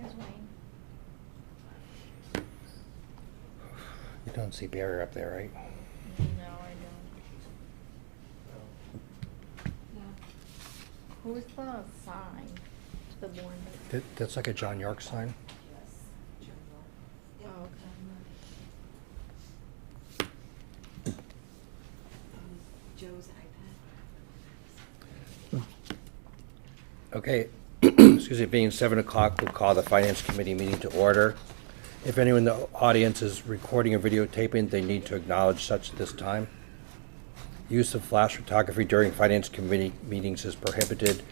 There's Wayne. You don't see Barry up there, right? No, I don't. Who's the sign to the Bourne? That's like a John York sign. Oh, okay. Joe's iPad. Okay, excuse me, being 7 o'clock, we'll call the Finance Committee meeting to order. If anyone in the audience is recording or videotaping, they need to acknowledge such at this time. Use of flash photography during Finance Committee meetings is prohibited.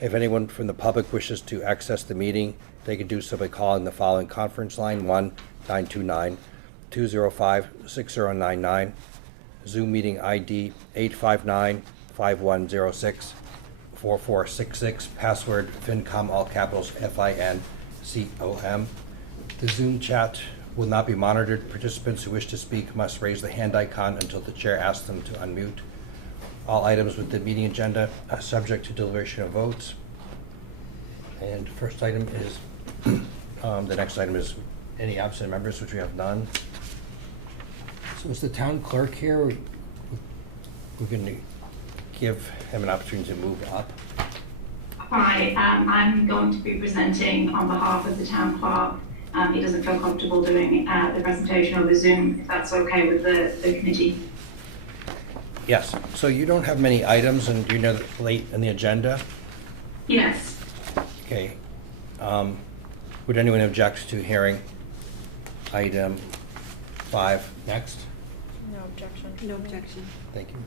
If anyone from the public wishes to access the meeting, they can do so by calling the following conference line, 1-929-205-6099. Zoom meeting ID 859-5106-4466, password FINCOM, all capitals FINCOM. The Zoom chat will not be monitored. Participants who wish to speak must raise the hand icon until the chair asks them to unmute. All items with the meeting agenda are subject to deliberation of votes. And first item is, the next item is any absent members, which we have none. So is the town clerk here? We're going to give him an opportunity to move up. Hi, I'm going to be presenting on behalf of the town clerk. He doesn't feel comfortable doing the presentation over Zoom, if that's okay with the committee. Yes, so you don't have many items and you're late in the agenda? Yes. Okay. Would anyone object to hearing item 5 next? No objection. No objection. Thank you.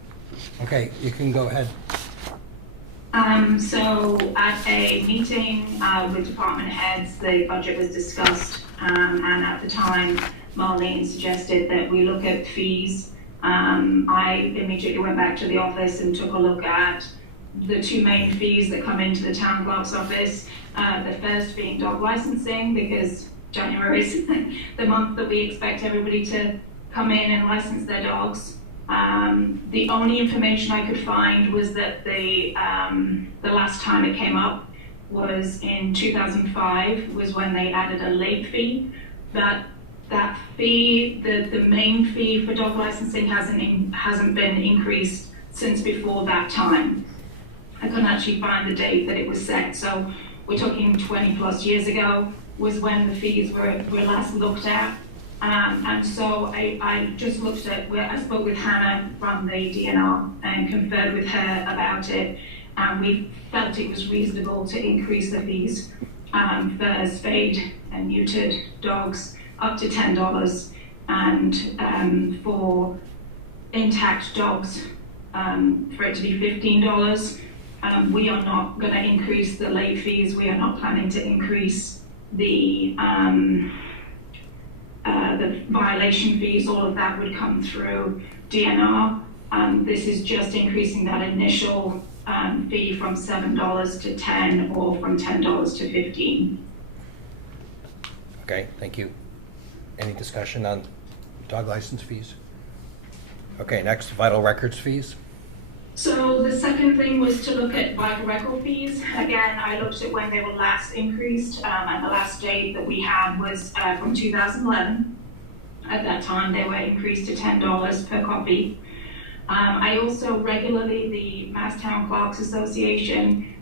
Okay, you can go ahead. So at a meeting with department heads, the budget was discussed, and at the time, Marlene suggested that we look at fees. I immediately went back to the office and took a look at the two main fees that come into the town clerk's office. The first being dog licensing, because January is the month that we expect everybody to come in and license their dogs. The only information I could find was that the last time it came up was in 2005, was when they added a late fee. But that fee, the main fee for dog licensing hasn't been increased since before that time. I couldn't actually find the date that it was set, so we're talking 20 plus years ago was when the fees were last looked at. And so I just looked at, I spoke with Hannah from the DNR and conferred with her about it. And we felt it was reasonable to increase the fees for spayed and neutered dogs up to $10, and for intact dogs for it to be $15. We are not going to increase the late fees. We are not planning to increase the violation fees. All of that would come through DNR. This is just increasing that initial fee from $7 to $10, or from $10 to $15. Okay, thank you. Any discussion on dog license fees? Okay, next, vital records fees. So the second thing was to look at vital record fees. Again, I looked at when they were last increased, and the last date that we had was from 2011. At that time, they were increased to $10 per copy. I also regularly, the Mass Town Clerks Association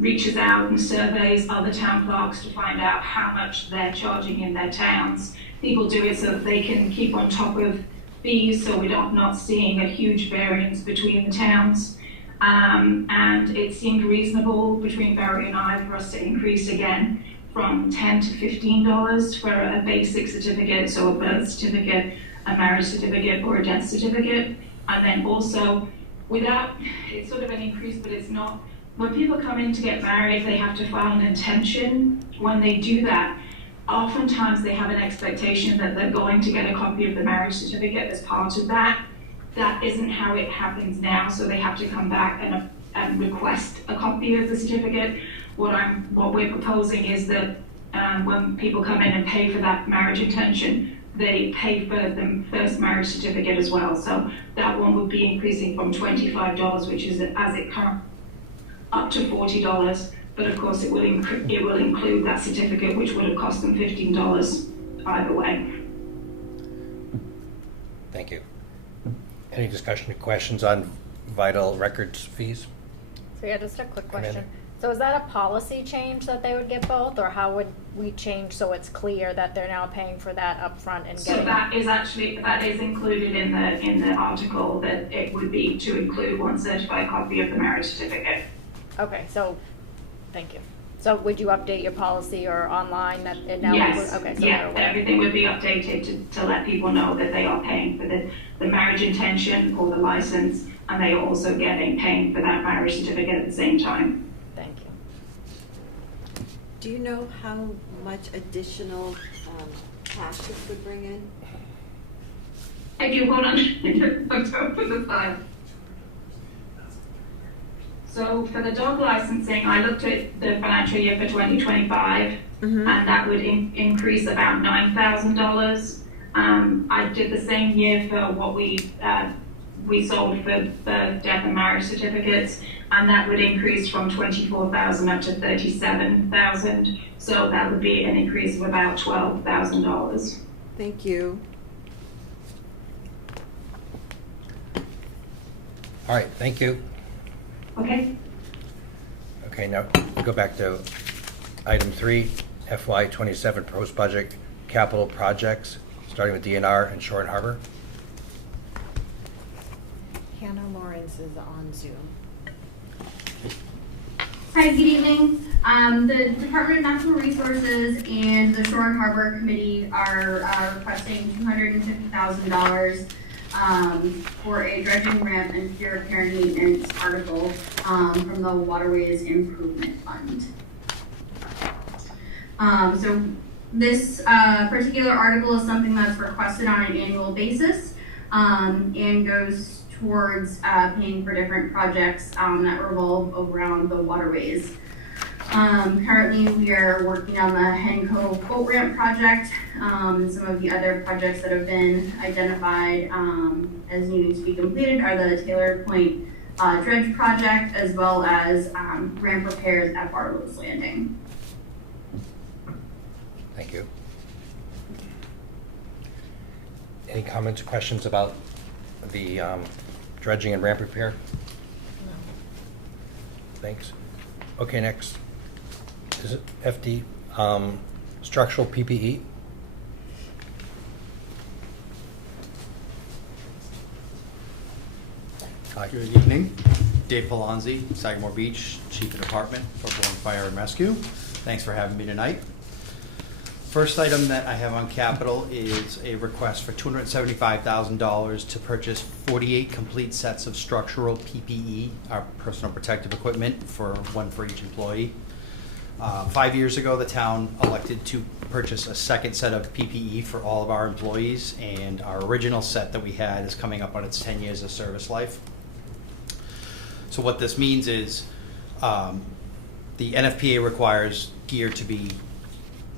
reaches out and surveys other town clerks to find out how much they're charging in their towns. People do it so that they can keep on top of fees, so we're not seeing a huge variance between the towns. And it seemed reasonable between Barry and I for us to increase again from $10 to $15 for a basic certificate, so a birth certificate, a marriage certificate, or a death certificate. And then also, without, it's sort of an increase, but it's not. When people come in to get married, they have to file an intention. When they do that, oftentimes they have an expectation that they're going to get a copy of the marriage certificate as part of that. That isn't how it happens now, so they have to come back and request a copy of the certificate. What we're proposing is that when people come in and pay for that marriage intention, they pay for the first marriage certificate as well. So that one would be increasing from $25, which is as it currently, up to $40 but of course it will include that certificate, which would have cost them $15 either way. Thank you. Any discussion or questions on vital records fees? So yeah, just a quick Amanda? question. So is that a policy change that they would get both, or how would we change so it's clear that they're now paying for that upfront and So getting? that is included in the article, that it would be to include one certified copy of the merit certificate. Okay, so, thank you. So would you update your policy or online that it now Yes, includes? Okay, so yeah, they're aware. everything would be updated to let people know that they are paying for the marriage intention or the license, and they are also paying for that marriage certificate at the same time. Thank you. Do you know how much additional cash this would bring in? If you hold on, photo for the file. So for the dog licensing, I looked at the financial year for 2025, and that would increase about $9,000. I did the same year for what we sold for the death and marriage certificates, and that would increase from 24,000 up to 37,000. So that would be an increase of about $12,000. Thank you. All right, thank you. Okay. Okay, now we'll go back to item 3, FY27 proposed budget capital projects, starting with DNR and Shore and Harbor. Hannah Lawrence is on Zoom. Hi, good evening. The Department of Natural Resources and the Shore and Harbor Committee are requesting $250,000 for a dredging ramp and pier repair and maintenance article from the Waterways Improvement Fund. So this particular article is something that's requested on an annual basis and goes towards paying for different projects that revolve around the waterways. Currently, we are working on the Hen Cove boat ramp project, and some of the other projects that have been identified as needing to be completed are the Taylor Point dredge project, as well as ramp repairs at Barlow's Landing. Thank you. Any comments or questions about the dredging and ramp repair? No. Thanks. Okay, next. Is it FD, structural PPE? Hi. Good evening. Dave Palonzi, Sagamore Beach, Chief of Department for Bourne Fire and Rescue. Thanks for having me tonight. First item that I have on capital is a request for $275,000 to purchase 48 complete sets of structural PPE, our personal protective equipment, one for each employee. 5 years ago, the town elected to purchase a second set of PPE for all of our employees, and our original set that we had is coming up on its 10 years of service life. So what this means is the NFPA requires gear to be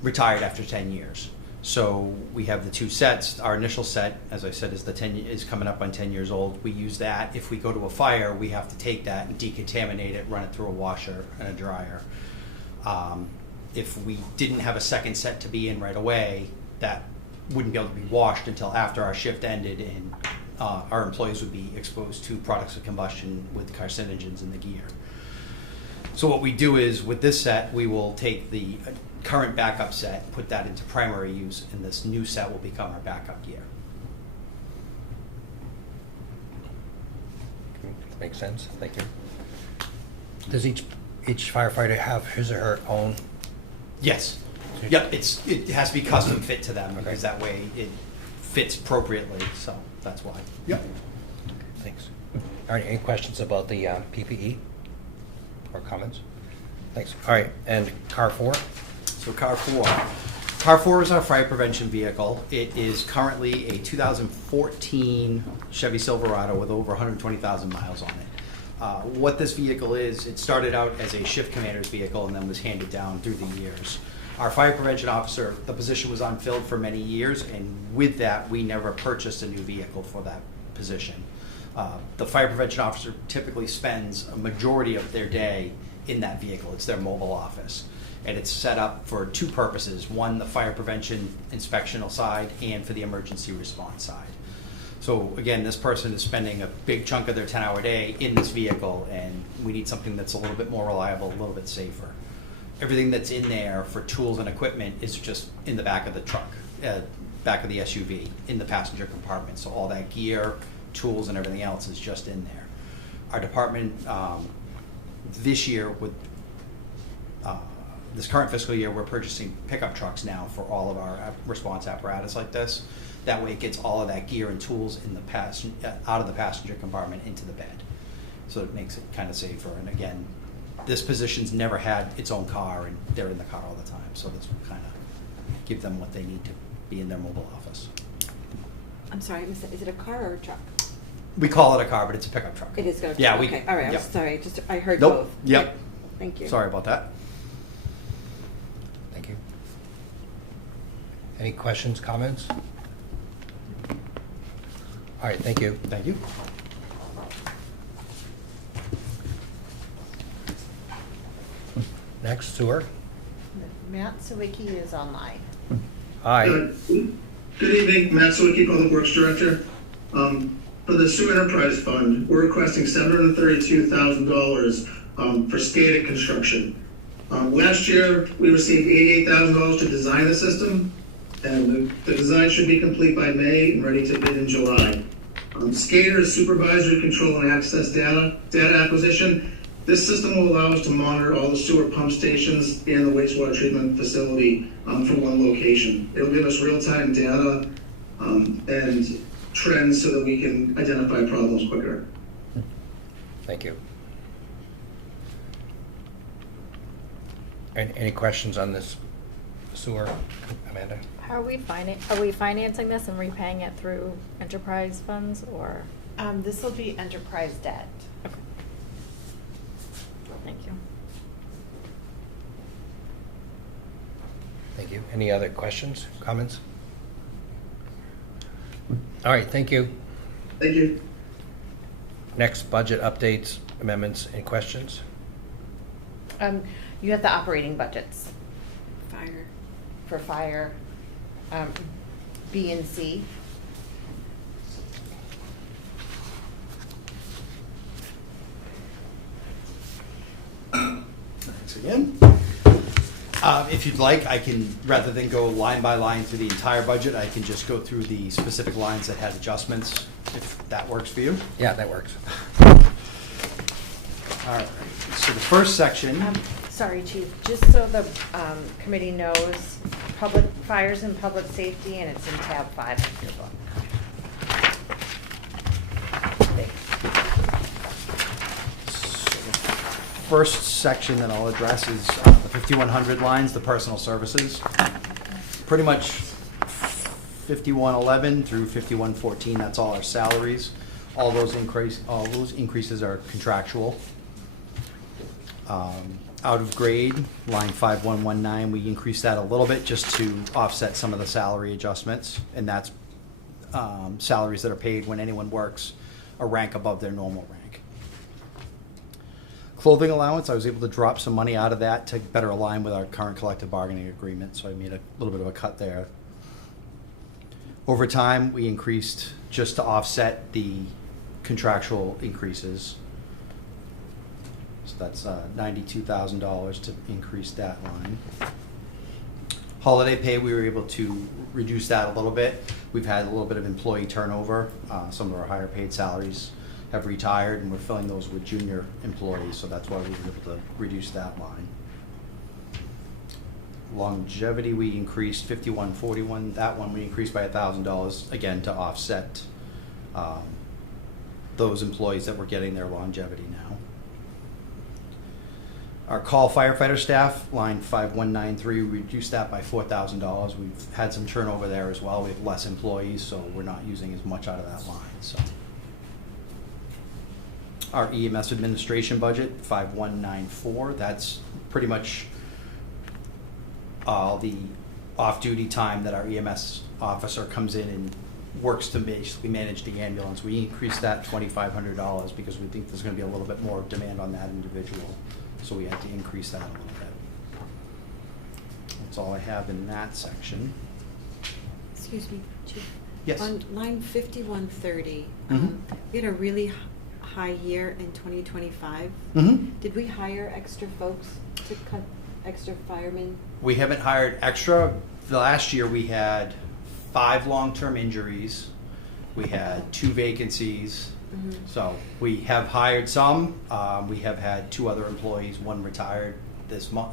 retired after 10 years. So we have the two sets. Our initial set, as I said, is coming up on 10 years old. We use that. If we go to a fire, we have to take that and decontaminate it, run it through a washer and a dryer. If we didn't have a second set to be in right away, that wouldn't be able to be washed until after our shift ended, and our employees would be exposed to products of combustion with carcinogens in the gear. So what we do is, with this set, we will take the current backup set, put that into primary use, and this new set will become our backup gear. Makes sense, thank you. Does each firefighter have his or her own? Yes. Yep, it has to be custom fit to them, because that way it fits appropriately, so that's why. Yep. Thanks. All right, any questions about the PPE or comments? Thanks. All right, and car 4? So car 4. Car 4 is our fire prevention vehicle. It is currently a 2014 Chevy Silverado with over 120,000 miles on it. What this vehicle is, it started out as a shift commander's vehicle and then was handed down through the years. Our fire prevention officer, the position was unfilled for many years, and with that, we never purchased a new vehicle for that position. The fire prevention officer typically spends a majority of their day in that vehicle. It's their mobile office. And it's set up for two purposes. One, the fire prevention inspectional side, and for the emergency response side. So again, this person is spending a big chunk of their 10-hour day in this vehicle, and we need something that's a little bit more reliable, a little bit safer. Everything that's in there for tools and equipment is just in the back of the truck, back of the SUV, in the passenger compartment. So all that gear, tools, and everything else is just in there. Our department, this year, with this current fiscal year, we're purchasing pickup trucks now for all of our response apparatus like this. That way it gets all of that gear and tools in the out of the passenger compartment into the bed. So it makes it kind of safer. And again, this position's never had its own car, and they're in the car all the time. So this will kind of give them what they need to be in their mobile office. I'm sorry, is it a car or a truck? We call it a car, but it's a pickup truck. It is a truck. Yeah, Okay, all right, I'm yep. sorry, I heard Nope. both. Yep. Okay, thank you. Sorry about that. Thank you. Any questions, comments? All right, thank you. Thank you. Next, sewer. Matt Sawicki is online. Hi. Good evening, Matt Sawicki, Public Works Director. For the Sewer Enterprise Fund, we're requesting $732,000 for SCADA construction. Last year, we received $88,000 to design the system, and the design should be complete by May and ready to bid in July. SCADA is supervisory control and access data acquisition. This system will allow us to monitor all the sewer pump stations and the wastewater treatment facility from one location. It'll give us real-time data and trends so that we can identify problems quicker. Thank you. Any questions on this sewer, Amanda? Are we financing this and repaying it through enterprise funds, or? This will be enterprise debt. Okay. Thank you. Thank you. Any other questions, comments? All right, thank you. Thank you. Next, budget updates, amendments, and questions. You have the operating budgets Fire. for fire, B and C. Thanks again. If you'd like, I can, rather than go line by line through the entire budget, I can just go through the specific lines that had adjustments, if that works for you. Yeah, that works. All right, so the first section, Sorry, Chief, just so the committee knows, public fires and public safety, and it's in tab 5 of your book. first section that I'll address is the 5100 lines, the personal services. Pretty much 5111 through 5114, that's all our salaries. All those increases are contractual. Out of grade, line 5119, we increased that a little bit just to offset some of the salary adjustments, and that's salaries that are paid when anyone works a rank above their normal rank. Clothing allowance, I was able to drop some money out of that to better align with our current collective bargaining agreement, so I made a little bit of a cut there. Over time, we increased just to offset the contractual increases. So that's $92,000 to increase that line. Holiday pay, we were able to reduce that a little bit. We've had a little bit of employee turnover. Some of our higher paid salaries have retired, and we're filling those with junior employees, so that's why we were able to reduce that line. Longevity, we increased 5141. That one we increased by $1,000, again, to offset those employees that were getting their longevity now. Our call firefighter staff, line 5193, we reduced that by $4,000. We've had some turnover there as well. We have less employees, so we're not using as much out of that line. So, our EMS administration budget, 5194, that's pretty much all the off-duty time that our EMS officer comes in and works to basically manage the ambulance. We increased that $2,500 because we think there's going to be a little bit more demand on that individual so we had to increase that a little bit. That's all I have in that section. Excuse me, Chief. Yes. On line 5130, Mhm. we had a really high year in 2025. Mm-hmm. Did we hire extra folks to cut, extra firemen? We haven't hired extra. The last year we had 5 long-term injuries. We had 2 vacancies. Mhm. So we have hired some. We have had 2 other employees. 1 retired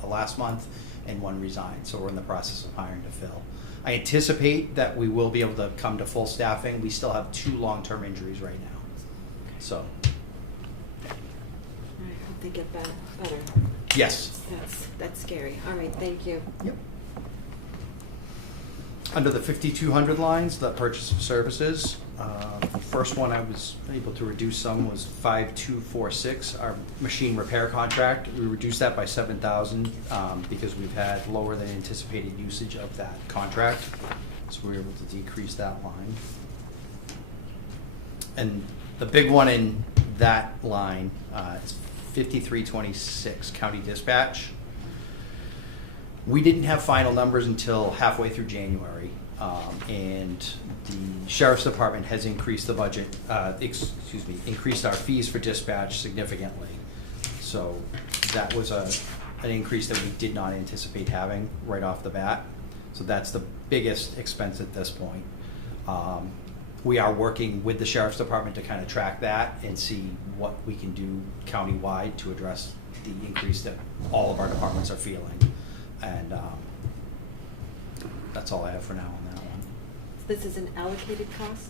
last month, and 1 resigned. So we're in the process of hiring to fill. I anticipate that we will be able to come to full staffing. We still have 2 long-term injuries right now. So, All right, hope they get better. yes. That's scary. All right, thank you. Yep. Under the 5200 lines, the purchase of services, the first one I was able to reduce some was 5246, our machine repair contract. We reduced that by 7,000 because we've had lower than anticipated usage of that contract. So we were able to decrease that line. And the big one in that line is 5326, county dispatch. We didn't have final numbers until halfway through January, and the sheriff's department has increased the budget, increased our fees for dispatch significantly. So that was an increase that we did not anticipate having right off the bat. So that's the biggest expense at this point. We are working with the sheriff's department to kind of track that and see what we can do countywide to address the increase that all of our departments are feeling. And that's all I have for now on that one. This is an allocated cost?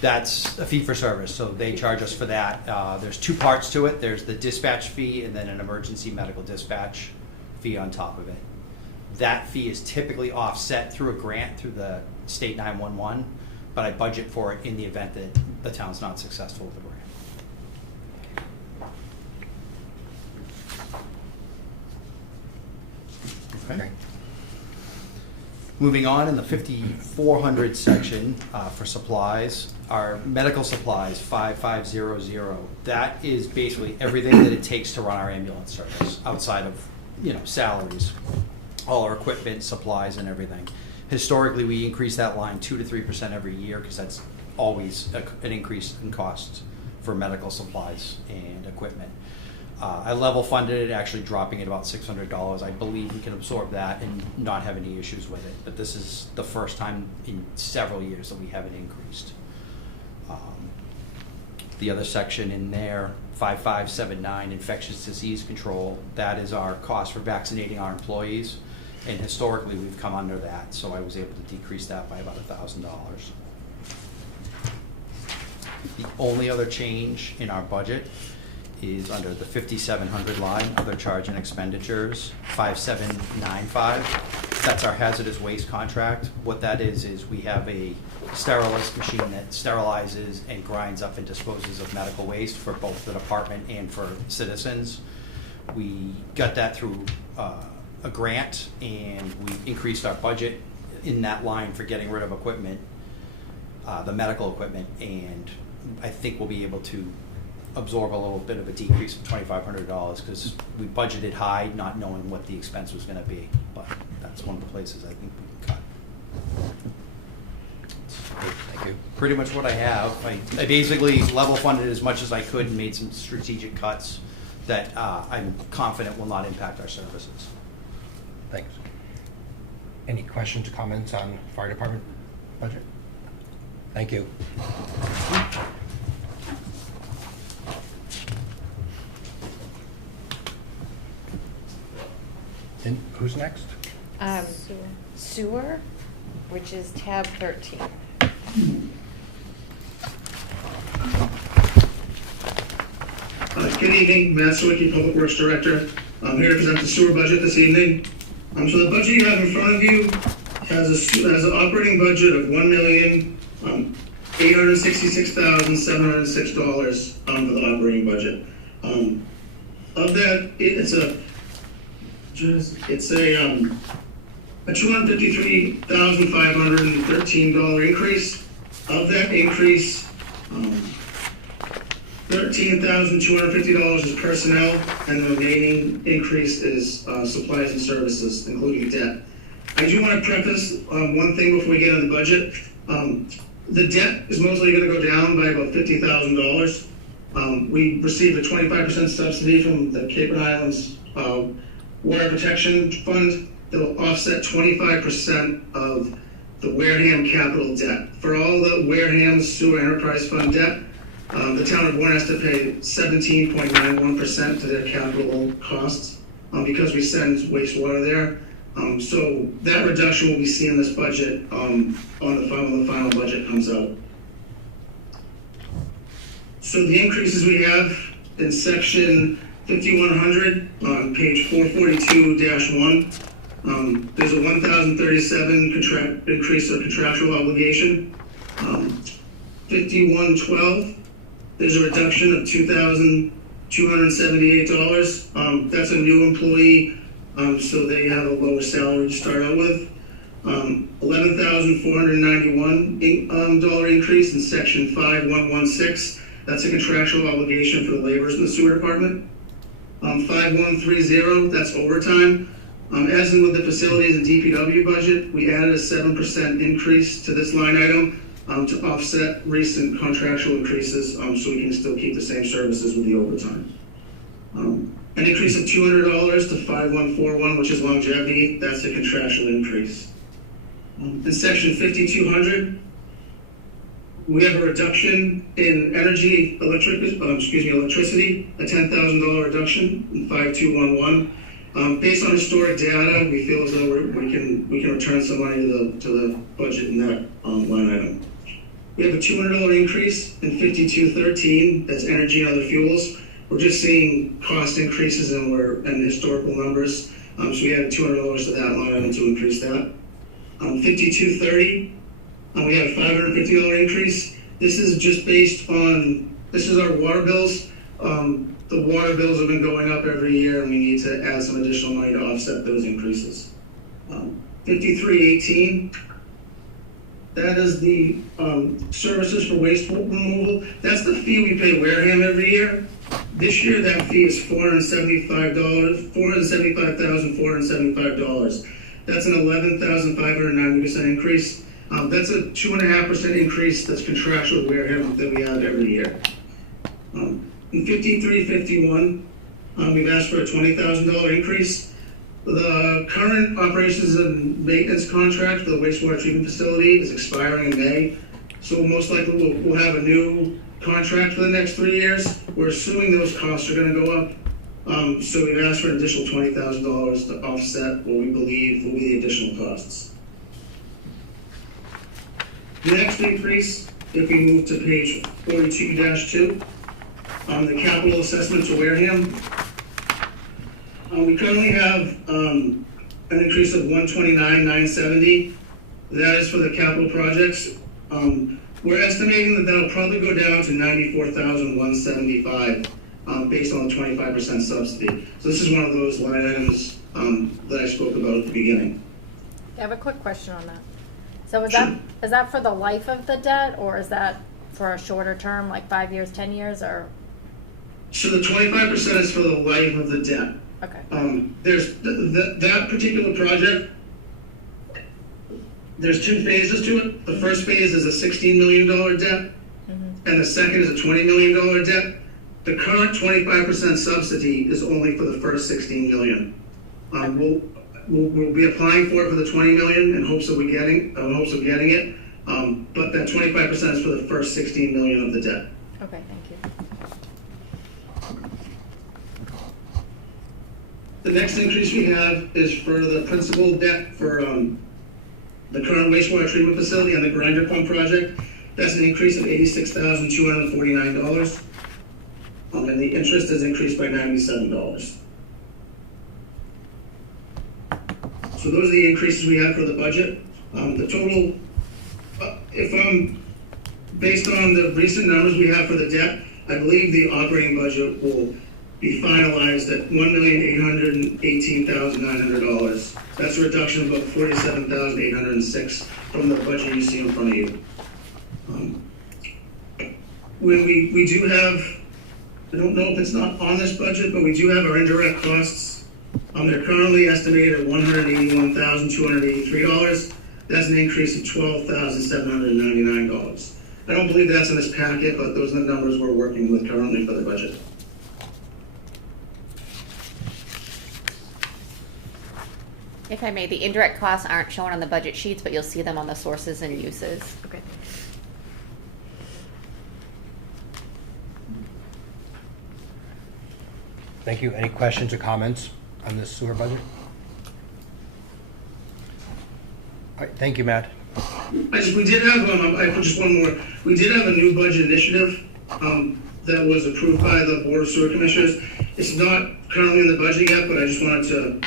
That's a fee for service, so they charge us for that. There's 2 parts to it. There's the dispatch fee and then an emergency medical dispatch fee on top of it. That fee is typically offset through a grant through the state 911, but I budget for it in the event that the town's not successful with the grant. Okay. Moving on, in the 5400 section for supplies, our medical supplies, 5500, that is basically everything that it takes to run our ambulance service outside of, salaries, all our equipment, supplies, and everything. Historically, we increase that line 2 to 3% every year because that's always an increase in costs for medical supplies and equipment. I level funded it, actually dropping it about $600. I believe we can absorb that and not have any issues with it. But this is the first time in several years that we haven't increased. The other section in there, 5579, infectious disease control, that is our cost for vaccinating our employees. And historically, we've come under that, so I was able to decrease that by about $1,000. The only other change in our budget is under the 5700 line, other charge and expenditures, 5795. That's our hazardous waste contract. What that is we have a sterilist machine that sterilizes and grinds up and disposes of medical waste for both the department and for citizens. We got that through a grant, and we increased our budget in that line for getting rid of equipment, the medical equipment, and I think we'll be able to absorb a little bit of a decrease of $2,500 because we budgeted high, not knowing what the expense was going to be. But that's one of the places I think we can cut. Thank you. Pretty much what I have. I basically level funded as much as I could and made some strategic cuts that I'm confident will not impact our services. Thanks. Any questions or comments on fire department budget? Thank you. And who's next? Sewer, which is tab 13. Good evening, Matt Sawicki, Public Works Director. I'm here to present the sewer budget this evening. So the budget you have in front of you has an operating budget of $1,866,706 for the operating budget. Of that, it's a $253,513 increase. Of that increase, $13,250 is personnel, and the remaining increase is supplies and services, including debt. I do want to preface one thing before we get into the budget. The debt is mostly going to go down by about $50,000. We received a 25% subsidy from the Cape and Islands Water Protection Fund that will offset 25% of the Wareham capital debt. For all the Wareham Sewer Enterprise Fund debt, the town of Bourne has to pay 17.91% to their capital costs because we send wastewater there. So that reduction will be seen in this budget when the final budget comes out. So the increases we have in section 5100 on page 442-1, there's a 1,037 increase of contractual obligation. 5112, there's a reduction of $2,278. That's a new employee, so they have a lower salary to start out with. $11,491 increase in section 5116. That's a contractual obligation for the laborers in the sewer department. 5130, that's overtime. As in with the facilities and DPW budget, we added a 7% increase to this line item to offset recent contractual increases, so we can still keep the same services with the overtime. An increase of $200 to 5141, which is longevity, that's a contractual increase. In section 5200, we have a reduction in electricity, a $10,000 reduction in 5211. Based on historic data, we feel as though we can return some money to the budget in that line item. We have a $200 increase in 5213. That's energy and other fuels. We're just seeing cost increases and historical numbers. So we added $200 to that line item to increase that. 5230. We have a $550 increase. This is just based on, this is our water bills. The water bills have been going up every year and we need to add some additional money to offset those increases. 5318, that is the services for waste removal. That's the fee we pay Wareham every year. This year that fee is $475,475. That's an 11,590% increase. That's a 2.5% increase that's contractual with Wareham that we have every year. In 5351, we've asked for a $20,000 increase. The current operations and maintenance contract for the wastewater treatment facility is expiring in May. So most likely we'll have a new contract for the next 3 years. We're assuming those costs are going to go up. So we've asked for an additional $20,000 to offset what we believe will be the additional costs. The next increase, if we move to page 42-2, the capital assessment to Wareham. We currently have an increase of $129,970. That is for the capital projects. We're estimating that that'll probably go down to $94,175 based on the 25% subsidy. So this is one of those line items that I spoke about at the beginning. I have a quick question on that. So is that for the life of the debt, or is that for a shorter term, like 5 years, 10 years, or? So the 25% is for the life of the debt. Okay. There's that particular project. There's 2 phases to it. The first phase is a $16 million debt, and the second is a $20 million debt. The current 25% subsidy is only for the first $16 million. We'll be applying for it for the $20 million in hopes of getting it. But that 25% is for the first $16 million of the debt. Okay, thank you. The next increase we have is for the principal debt for the current wastewater treatment facility and the grinder pump project. That's an increase of $86,249. And the interest is increased by $97. So those are the increases we have for the budget. The total, based on the recent numbers we have for the debt, I believe the operating budget will be finalized at $1,818,900. That's a reduction of about $47,806 from the budget you see in front of you. When we do have I don't know if it's not on this budget, but we do have our indirect costs. They're currently estimated at $181,283. That's an increase of $12,799. I don't believe that's in this packet, but those are the numbers we're working with currently for the budget. If I may, the indirect costs aren't shown on the budget sheets, but you'll see them on the sources and uses. Okay. Thank you. Any questions or comments on this sewer budget? All right, thank you, Matt. We did have, just one more. We did have a new budget initiative that was approved by the Board of Sewer Commissioners. It's not currently in the budget yet, but I just wanted to,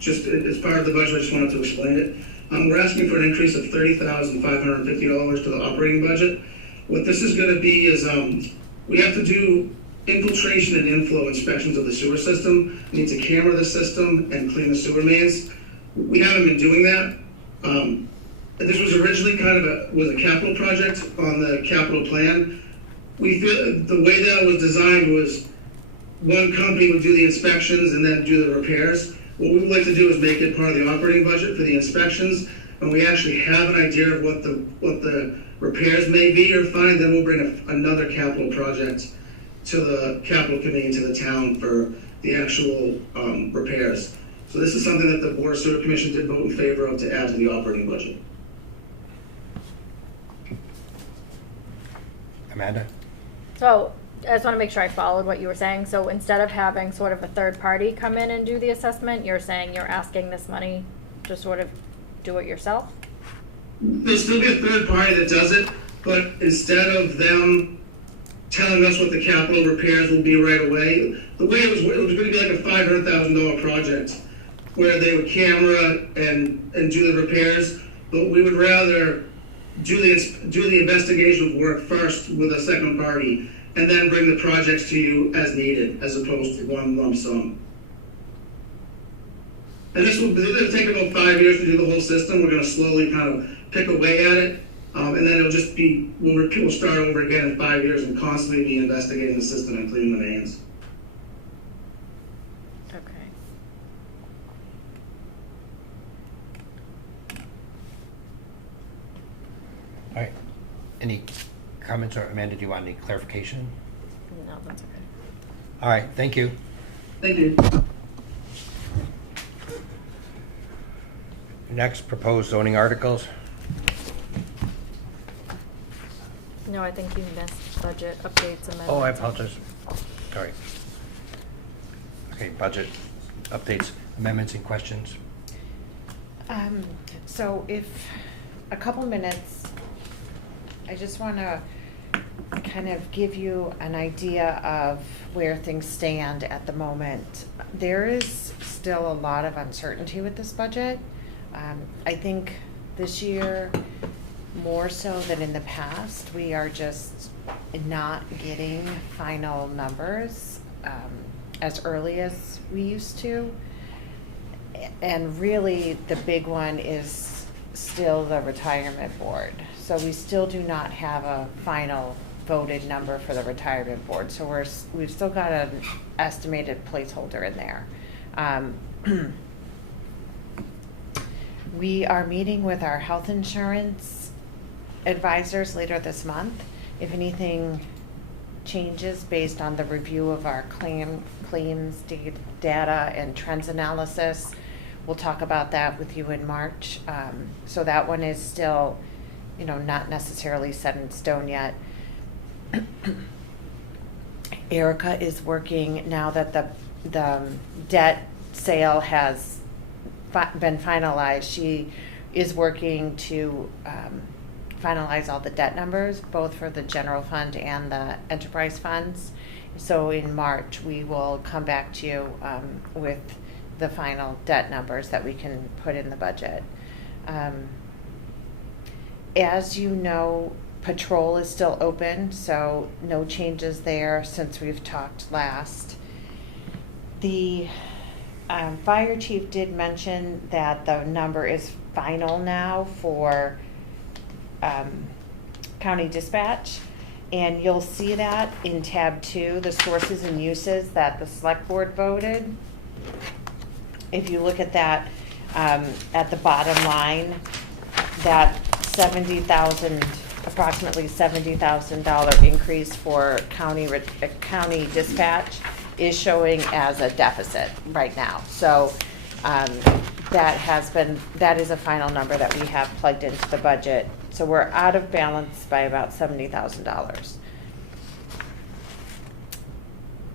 just as part of the budget, I just wanted to explain it. We're asking for an increase of $30,550 to the operating budget. What this is going to be is we have to do infiltration and inflow inspections of the sewer system. We need to camera the system and clean the sewer mains. We haven't been doing that. This was originally kind of a capital project on the capital plan. We feel the way that was designed was one company would do the inspections and then do the repairs. What we would like to do is make it part of the operating budget for the inspections, and we actually have an idea of what the repairs may be or fine. Then we'll bring another capital project to the capital committee, to the town for the actual repairs. So this is something that the Board of Sewer Commission did vote in favor of to add to the operating budget. Amanda? So I just want to make sure I followed what you were saying. So instead of having sort of a third party come in and do the assessment, you're saying you're asking this money to sort of do it yourself? There'll still be a third party that does it, but instead of them telling us what the capital repairs will be right away, the way it was going to be like a $500,000 project where they would camera and do the repairs, but we would rather do the investigation work first with a second party and then bring the projects to you as needed, as opposed to one lump sum. And this will take about 5 years to do the whole system. We're going to slowly kind of pick away at it, and then it'll just be, we'll start over again in 5 years and constantly be investigating the system and cleaning the mains. Okay. All right. Any comments, or Amanda, do you want any clarification? No, that's okay. All right, thank you. Thank you. Next, proposed zoning articles. No, I think you missed budget updates amendments. Oh, I apologize. Sorry. Okay, budget updates, amendments, and questions. So if a couple minutes, I just want to kind of give you an idea of where things stand at the moment. There is still a lot of uncertainty with this budget. I think this year, more so than in the past, we are just not getting final numbers as early as we used to. And really, the big one is still the retirement board. So we still do not have a final voted number for the retirement board. So we've still got an estimated placeholder in there. We are meeting with our health insurance advisors later this month. If anything changes based on the review of our claims data and trends analysis, we'll talk about that with you in March. So that one is still, not necessarily set in stone yet. Erica is working now that the debt sale has been finalized. She is working to finalize all the debt numbers, both for the general fund and the enterprise funds. So in March, we will come back to you with the final debt numbers that we can put in the budget. As you know, patrol is still open, so no changes there since we've talked last. The fire chief did mention that the number is final now for county dispatch, And you'll see that in tab 2, the sources and uses that the select board voted. If you look at that, at the bottom line, that approximately $70,000 increase for county dispatch is showing as a deficit right now. So that is a final number that we have plugged into the budget. So we're out of balance by about $70,000.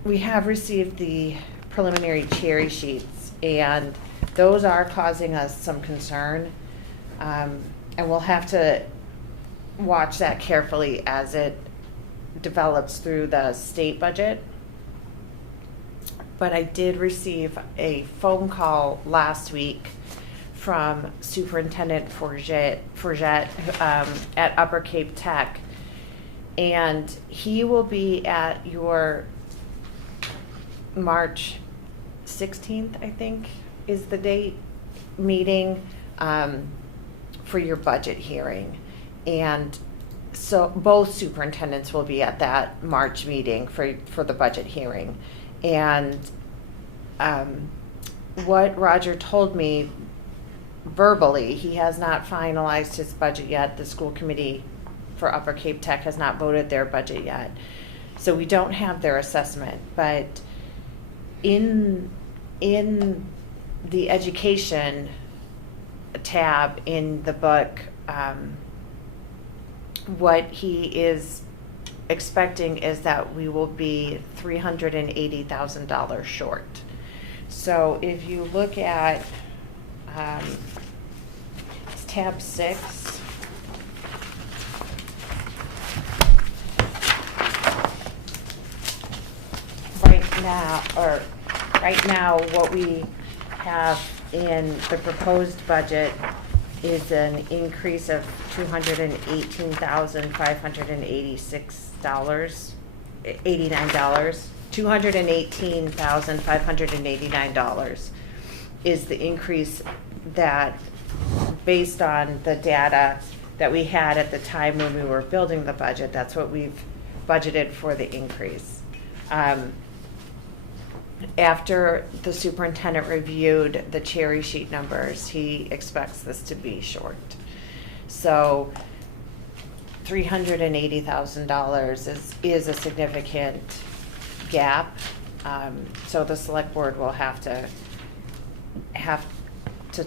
We have received the preliminary cherry sheets, and those are causing us some concern. And we'll have to watch that carefully as it develops through the state budget. But I did receive a phone call last week from Superintendent Forget at Upper Cape Tech, and he will be at your March 16th, I think, is the date, meeting for your budget hearing. And so both superintendents will be at that March meeting for the budget hearing. And what Roger told me verbally, he has not finalized his budget yet. The school committee for Upper Cape Tech has not voted their budget yet. So we don't have their assessment. But in the education tab in the book, what he is expecting is that we will be $380,000 short. So if you look at it's tab 6. Right now, what we have in the proposed budget is an increase of $218,589. $218,589 is the increase that, based on the data that we had at the time when we were building the budget, that's what we've budgeted for the increase. After the superintendent reviewed the cherry sheet numbers, he expects this to be short. So $380,000 is a significant gap. So the select board will have to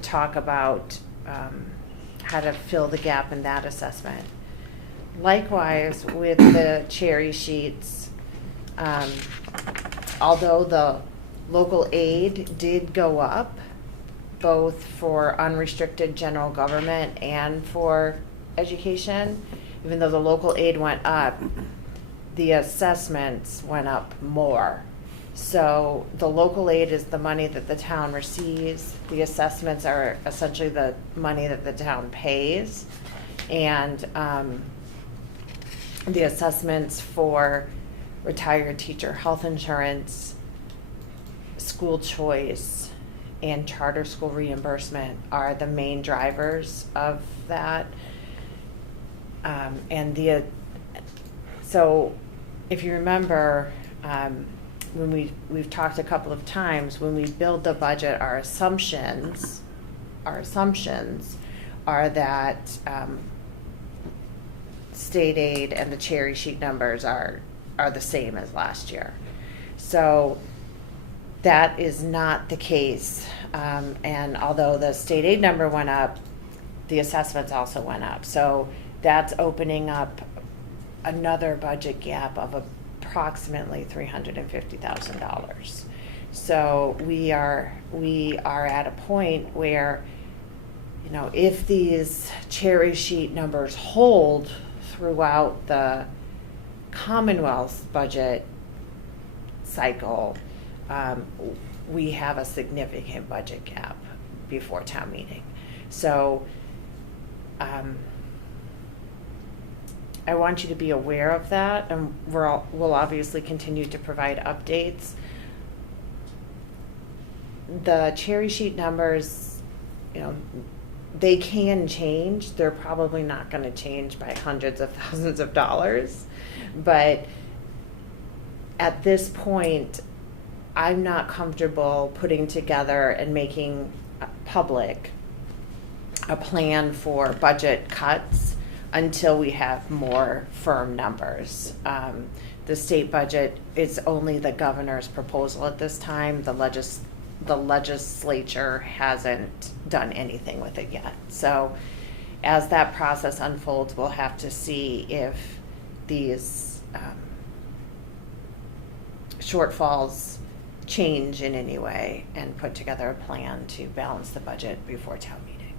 talk about how to fill the gap in that assessment. Likewise, with the cherry sheets, although the local aid did go up, both for unrestricted general government and for education, even though the local aid went up, the assessments went up more. So the local aid is the money that the town receives. The assessments are essentially the money that the town pays. And the assessments for retired teacher health insurance, school choice, and charter school reimbursement are the main drivers of that. So if you remember, when we've talked a couple of times, when we build the budget, our assumptions are that state aid and the cherry sheet numbers are the same as last year. So that is not the case. And although the state aid number went up, the assessments also went up. So that's opening up another budget gap of approximately $350,000. So we are at a point where, you know, if these cherry sheet numbers hold throughout the Commonwealth's budget cycle, we have a significant budget gap before town meeting. So I want you to be aware of that, and we'll obviously continue to provide updates. The cherry sheet numbers, you know, they can change. They're probably not going to change by hundreds of thousands of dollars. But at this point, I'm not comfortable putting together and making public a plan for budget cuts until we have more firm numbers. The state budget is only the governor's proposal at this time. The legislature hasn't done anything with it yet. So as that process unfolds, we'll have to see if these shortfalls change in any way and put together a plan to balance the budget before town meeting.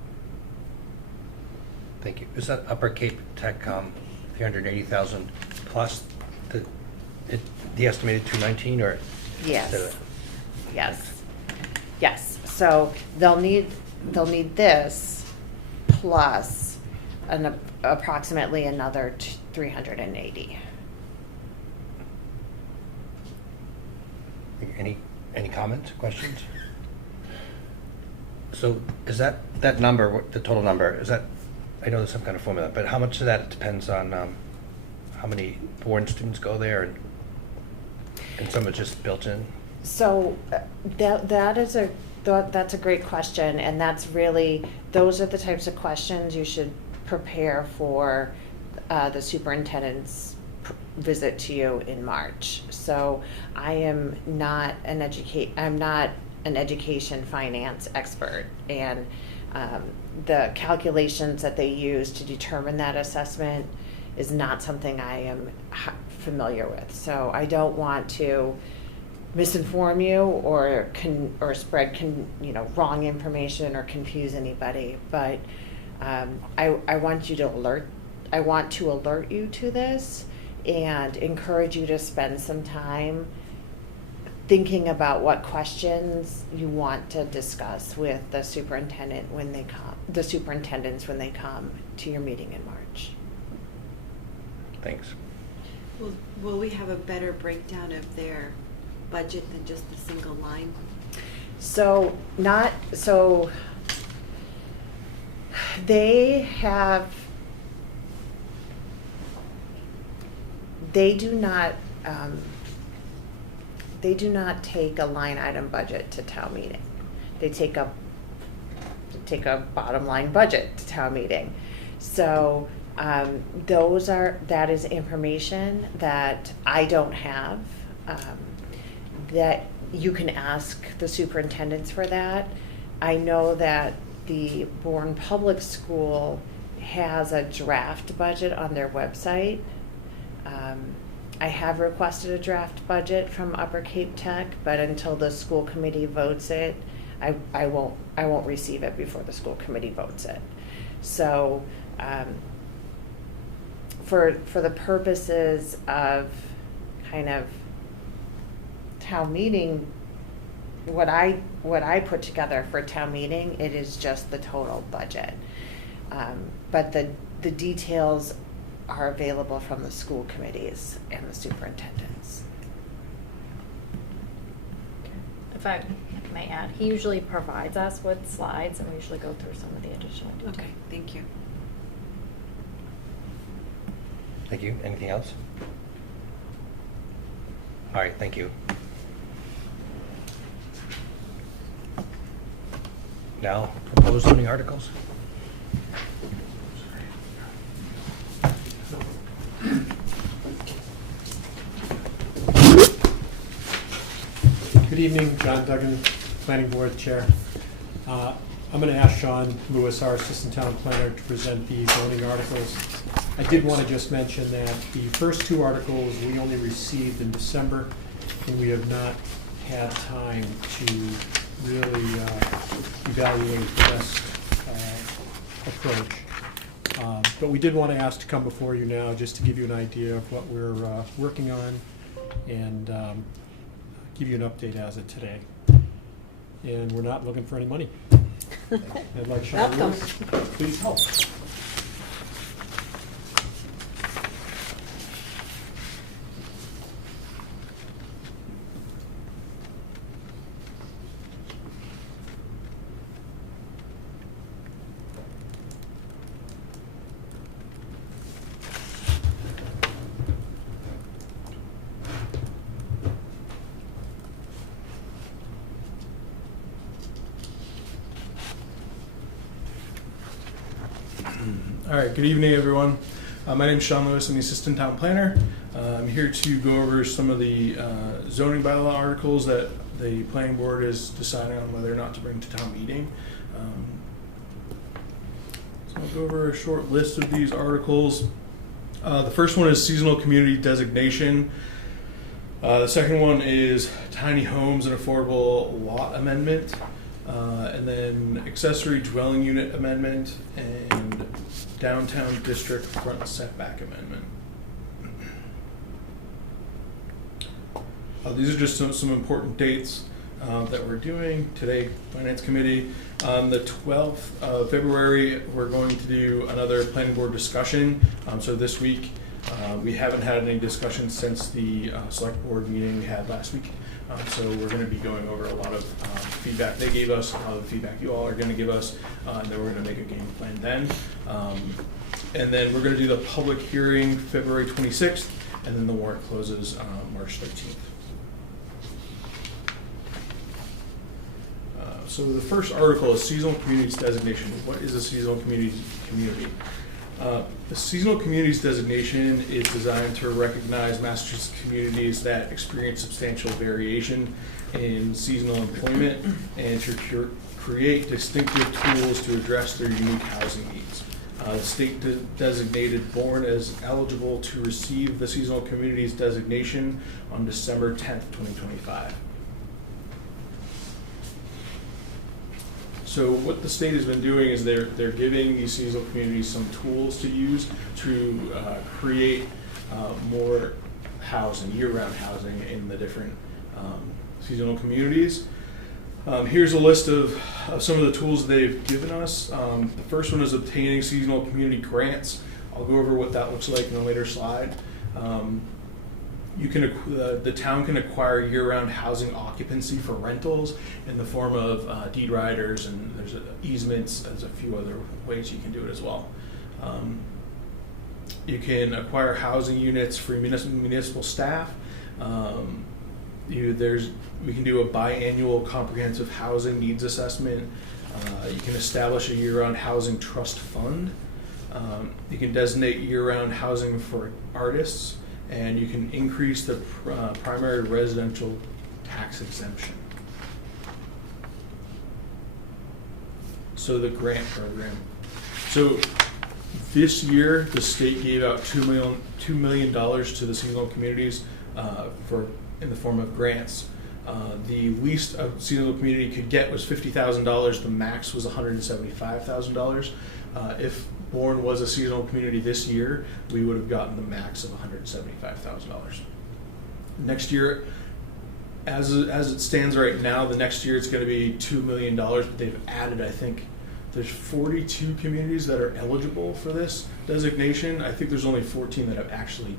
Thank you. Is that Upper Cape Tech, 380,000 plus the estimated 219, or? Yes. Yes. So they'll need this plus approximately another 380. Any comments, questions? So is that number, the total number, is that, I know there's some kind of formula, but how much of that depends on how many Bourne students go there, and some are just built in? So that's a great question, and that's really, those are the types of questions you should prepare for the superintendent's visit to you in March. So I am not an education finance expert, and the calculations that they use to determine that assessment is not something I am familiar with. So I don't want to misinform you or spread wrong information or confuse anybody. But I want to alert you to this and encourage you to spend some time thinking about what questions you want to discuss with the superintendents when they come to your meeting in March. Thanks. Will we have a better breakdown of their budget than just the single line? They do not take a line item budget to town meeting. They take a bottom line budget to town meeting. So that is information that I don't have, that you can ask the superintendents for that. I know that the Bourne Public School has a draft budget on their website. I have requested a draft budget from Upper Cape Tech, but until the school committee votes it, I won't receive it before the school committee votes it. So for the purposes of kind of town meeting, what I put together for town meeting, it is just the total budget. But the details are available from the school committees and the superintendents. If I may add, he usually provides us with slides, and we usually go through some of the additional detail. Okay, thank you. Thank you. Anything else? All right, thank you. Now, proposed zoning articles? Good evening, John Duggan, Planning Board Chair. I'm going to ask Sean Lewis, our Assistant Town Planner, to present the zoning articles. I did want to just mention that the first two articles we only received in December, and we have not had time to really evaluate the best approach. But we did want to ask to come before you now just to give you an idea of what we're working on and give you an update as of today. And we're not looking for any money. I'd like Sean Welcome. Lewis, please help. All right, good evening, everyone. My name is Sean Lewis. I'm the Assistant Town Planner. I'm here to go over some of the zoning bylaw articles that the Planning Board is deciding on whether or not to bring to town meeting. So I'll go over a short list of these articles. The first one is seasonal community designation. The second one is tiny homes and affordable lot amendment. And then accessory dwelling unit amendment and downtown district front setback amendment. These are just some important dates that we're doing today. Finance Committee, on the 12th of February, we're going to do another planning board discussion. So this week, we haven't had any discussion since the select board meeting we had last week. So we're going to be going over a lot of feedback they gave us, a lot of the feedback you all are going to give us, and then we're going to make a game plan then. And then we're going to do the public hearing February 26th, and then the warrant closes March 13th. So the first article is seasonal communities designation. What is a seasonal community? The seasonal communities designation is designed to recognize Massachusetts communities that experience substantial variation in seasonal employment and to create distinctive tools to address their unique housing needs. The state designated Bourne as eligible to receive the seasonal communities designation on December 10th, 2025. So what the state has been doing is they're giving these seasonal communities some tools to use to create more housing, year-round housing in the different seasonal communities. Here's a list of some of the tools they've given us. The first one is obtaining seasonal community grants. I'll go over what that looks like in a later slide. The town can acquire year-round housing occupancy for rentals in the form of deed riders, and there's easements. There's a few other ways you can do it as well. You can acquire housing units for municipal staff. We can do a biannual comprehensive housing needs assessment. You can establish a year-round housing trust fund. You can designate year-round housing for artists. And you can increase the primary residential tax exemption. So the grant program. So this year, the state gave out $2 million to the seasonal communities in the form of grants. The least a seasonal community could get was $50,000. The max was $175,000. If Bourne was a seasonal community this year, we would have gotten the max of $175,000. Next year, as it stands right now, the next year it's going to be $2 million, but they've added, I think, there's 42 communities that are eligible for this designation. I think there's only 14 that have actually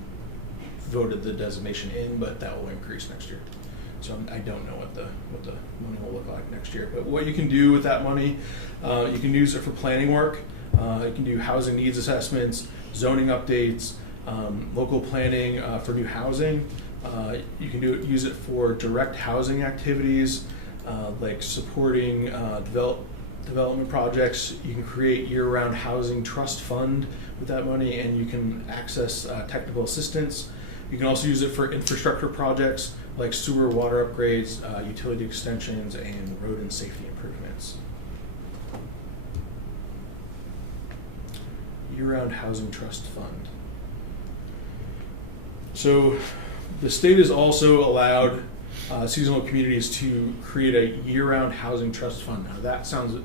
voted the designation in, but that will increase next year. So I don't know what the money will look like next year. But what you can do with that money, you can use it for planning work. You can do housing needs assessments, zoning updates, local planning for new housing. You can use it for direct housing activities, like supporting development projects. You can create year-round housing trust fund with that money, and you can access technical assistance. You can also use it for infrastructure projects like sewer, water upgrades, utility extensions, and road and safety improvements. Year-round housing trust fund. So the state has also allowed seasonal communities to create a year-round housing trust fund. Now that sounds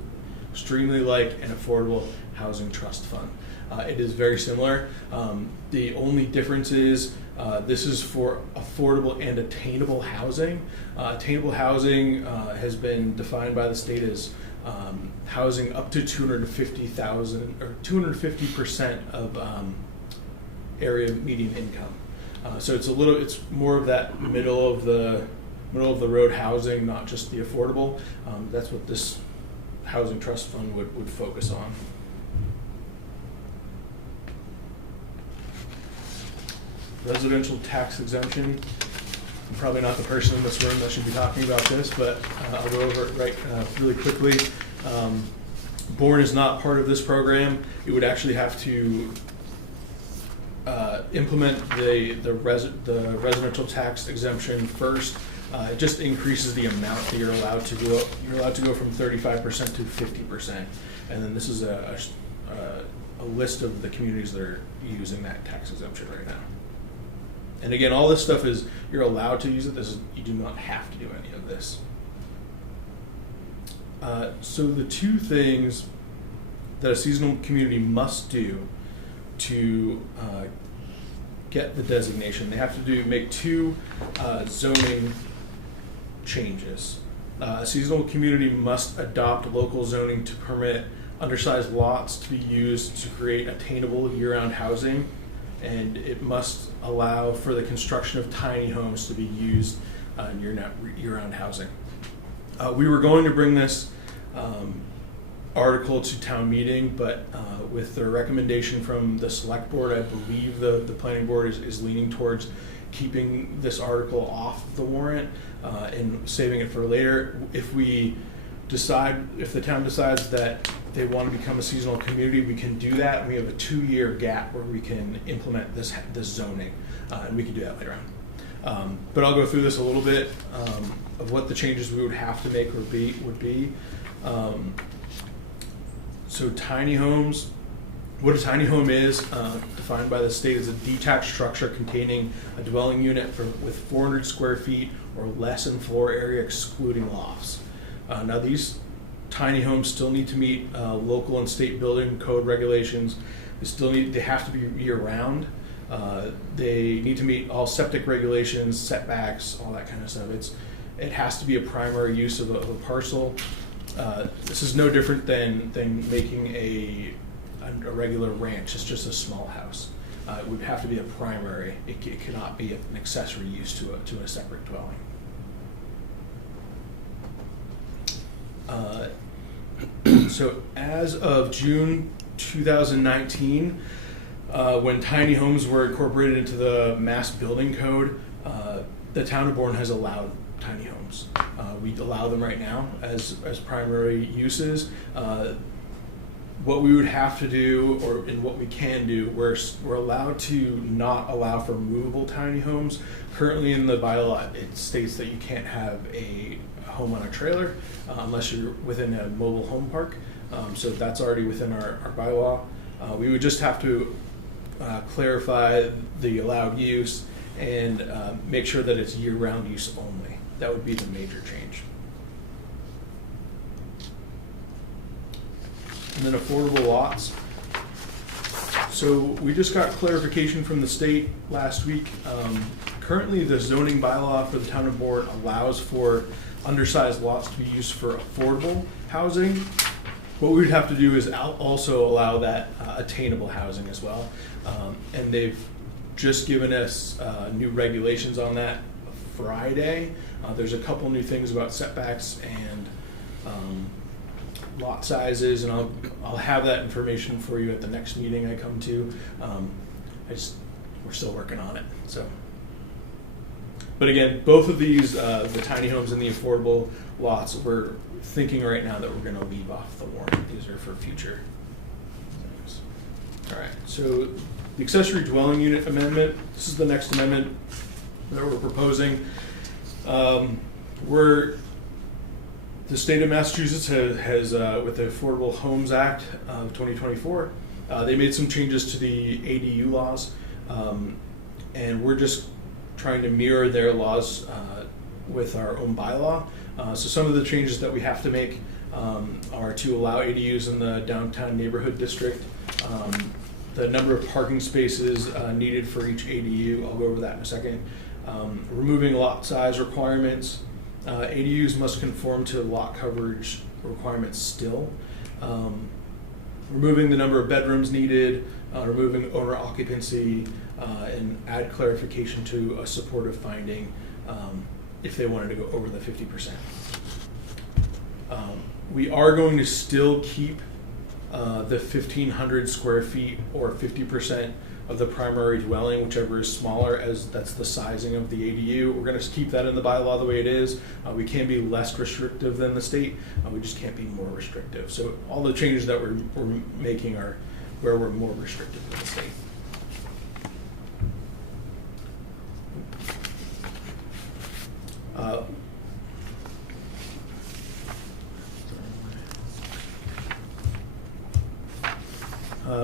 extremely like an affordable housing trust fund. It is very similar. The only difference is this is for affordable and attainable housing. Attainable housing has been defined by the state as housing up to 250,000 or 250% of area median income. So it's more of that middle of the road housing, not just the affordable. That's what this housing trust fund would focus on. Residential tax exemption. I'm probably not the person in this room that should be talking about this, but I'll go over it really quickly. Bourne is not part of this program. It would actually have to implement the residential tax exemption first. It just increases the amount that you're allowed to go. You're allowed to go from 35% to 50%, and then this is a list of the communities that are using that tax exemption right now. And again, all this stuff is you're allowed to use it. You do not have to do any of this. So the two things that a seasonal community must do to get the designation, they have to make two zoning changes. A seasonal community must adopt local zoning to permit undersized lots to be used to create attainable year-round housing, and it must allow for the construction of tiny homes to be used in year-round housing. We were going to bring this article to town meeting, but with the recommendation from the select board, I believe the planning board is leaning towards keeping this article off the warrant and saving it for later. If the town decides that they want to become a seasonal community, we can do that. We have a 2-year gap where we can implement this zoning, and we can do that later on. But I'll go through this a little bit of what the changes we would have to make would be. So tiny homes, what a tiny home is, defined by the state as a detached structure containing a dwelling unit with 400 square feet or less in floor area, excluding lofts. Now these tiny homes still need to meet local and state building code regulations. They have to be year-round. They need to meet all septic regulations, setbacks, all that kind of stuff. It has to be a primary use of a parcel. This is no different than making a regular ranch. It's just a small house. It would have to be a primary. It cannot be an accessory use to a separate dwelling. So as of June 2019, when tiny homes were incorporated into the Mass Building Code, the town of Bourne has allowed tiny homes. We allow them right now as primary uses. What we would have to do, and what we can do, we're allowed to not allow for movable tiny homes. Currently in the bylaw, it states that you can't have a home on a trailer unless you're within a mobile home park. So that's already within our bylaw. We would just have to clarify the allowed use and make sure that it's year-round use only. That would be the major change. And then affordable lots. So we just got clarification from the state last week. Currently, the zoning bylaw for the town of Bourne allows for undersized lots to be used for affordable housing. What we would have to do is also allow that attainable housing as well. And they've just given us new regulations on that Friday. There's a couple new things about setbacks and lot sizes, and I'll have that information for you at the next meeting I come to. We're still working on it. So, but again, both of these, the tiny homes and the affordable lots, we're thinking right now that we're going to leave off the warrant. These are for future things. All right. So the accessory dwelling unit amendment. This is the next amendment that we're proposing. The state of Massachusetts has with the Affordable Homes Act of 2024, they made some changes to the ADU laws, and we're just trying to mirror their laws with our own bylaw. So some of the changes that we have to make are to allow ADUs in the downtown neighborhood district, the number of parking spaces needed for each ADU, I'll go over that in a second, removing lot size requirements. ADUs must conform to lot coverage requirements still. Removing the number of bedrooms needed, removing owner occupancy, and add clarification to a supportive finding if they wanted to go over the 50%. We are going to still keep the 1,500 square feet or 50% of the primary dwelling, whichever is smaller, as that's the sizing of the ADU. We're going to keep that in the bylaw the way it is. We can be less restrictive than the state. We just can't be more restrictive. So all the changes that we're making are where we're more restrictive than the state.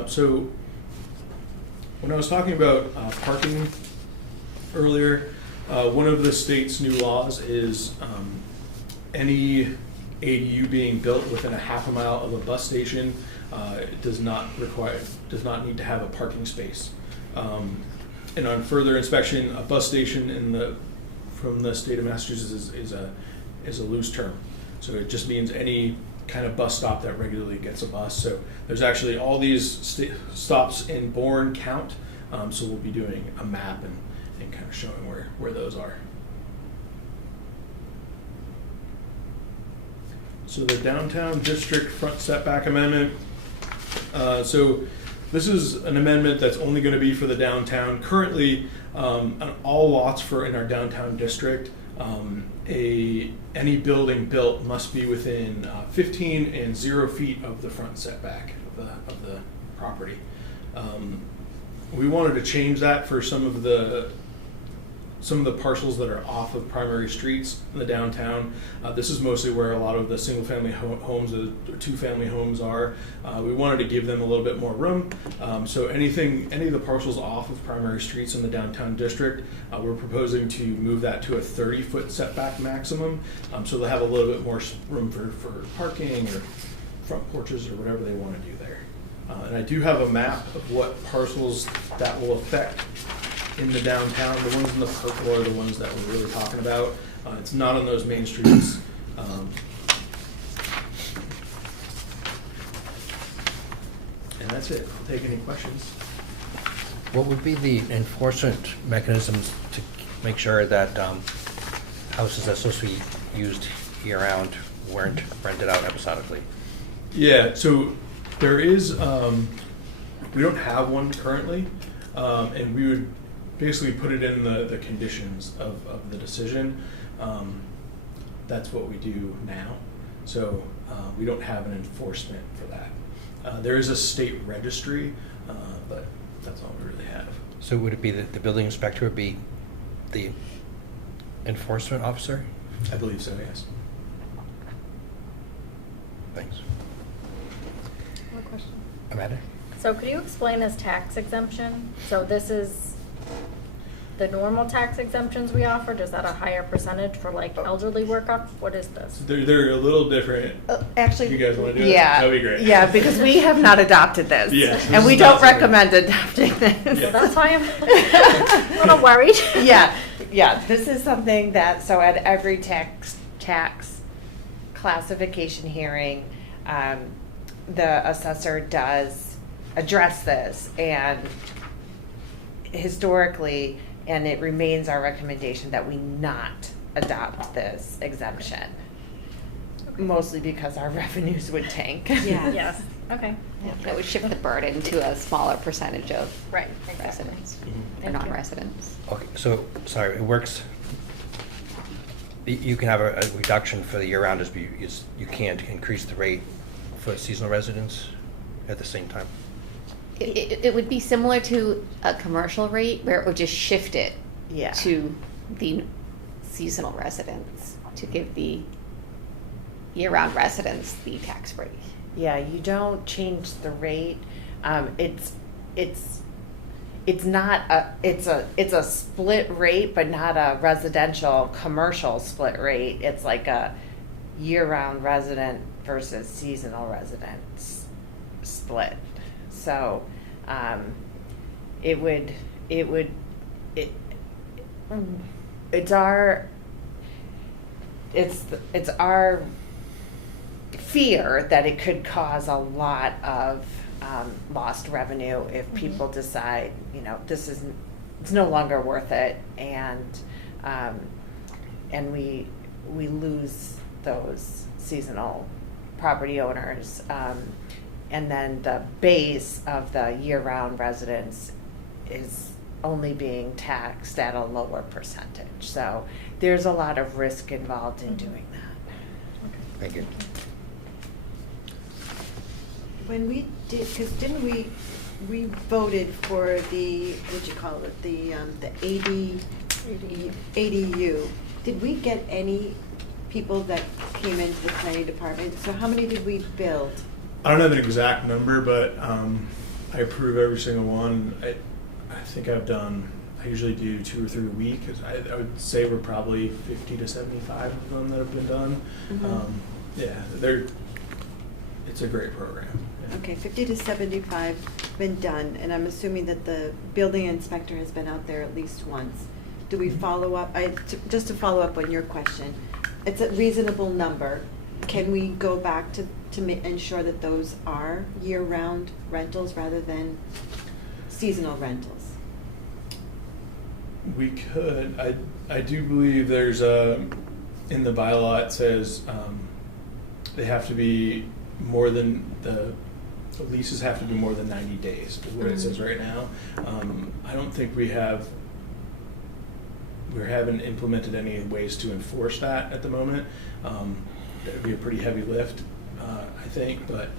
So when I was talking about parking earlier, one of the state's new laws is any ADU being built within a half a mile of a bus station does not need to have a parking space. And on further inspection, a bus station from the state of Massachusetts is a loose term. So it just means any kind of bus stop that regularly gets a bus. So there's actually all these stops in Bourne count. So we'll be doing a map and kind of showing where those are. So the downtown district front setback amendment. So this is an amendment that's only going to be for the downtown. Currently, on all lots in our downtown district, any building built must be within 15 and 0 feet of the front setback of the property. We wanted to change that for some of the parcels that are off of primary streets in the downtown. This is mostly where a lot of the single-family homes, the two-family homes are. We wanted to give them a little bit more room. So any of the parcels off of primary streets in the downtown district, we're proposing to move that to a 30-foot setback maximum. So they'll have a little bit more room for parking or front porches or whatever they want to do there. And I do have a map of what parcels that will affect in the downtown. The ones in the purple are the ones that we're really talking about. It's not on those main streets. And that's it. I'll take any questions. What would be the enforcement mechanisms to make sure that houses that are supposed to be used year-round weren't rented out episodically? Yeah, so there is, we don't have one currently, and we would basically put it in the conditions of the decision. That's what we do now. So we don't have an enforcement for that. There is a state registry, but that's all we really have. So would it be that the building inspector would be the enforcement officer? I believe so, yes. Thanks. One question. Amanda? So could you explain this tax exemption? So this is the normal tax exemptions we offer? Is that a higher percentage for like elderly workup? What is this? They're a little different. Actually, You guys want to do yeah, it? That'd be great. Yeah, because we have not adopted this. Yes, this And we is don't not something- recommend adopting this. So that's why I'm a little worried. Yeah, this is something that, so at every tax classification hearing, the assessor does address this, and historically, and it remains our recommendation that we not adopt this exemption. Mostly because our revenues would tank. Yeah. Yes, okay. That would shift the burden to a smaller percentage of Right, exactly. residents or Thank you. non-residents. Okay, so, sorry, it works, you can have a reduction for the year-round, you can't increase the rate for seasonal residents at the same time? It would be similar to a commercial rate where it would just shift it Yeah. to the seasonal residents to give the year-round residents the tax break. Yeah, you don't change the rate. It's a split rate, but not a residential commercial split rate. It's like a year-round resident versus seasonal residents split. So, it's our fear that it could cause a lot of lost revenue if people decide, it's no longer worth it, and we lose those seasonal property owners. And then the base of the year-round residents is only being taxed at a lower percentage. So there's a lot of risk involved in doing that. Thank you. When we did, because didn't we voted for the, what'd you call it, the ADU. Did we get any people that came into the planning department? So how many did we build? I don't have an exact number, but I approve every single one. I think I usually do 2 or 3 a week. I would say we're probably 50 to 75 of them that have been done. Mhm. It's a great program. Yeah. Okay, 50 to 75 been done, and I'm assuming that the building inspector has been out there at least once. Do we follow up, just to follow up on your question, it's a reasonable number. Can we go back to ensure that those are year-round rentals rather than seasonal rentals? We could. I do believe there's in the bylaw it says they have to be more than the leases have to be more than 90 days is what it says right now. I don't think we haven't implemented any ways to enforce that at the moment. That would be a pretty heavy lift, I think, but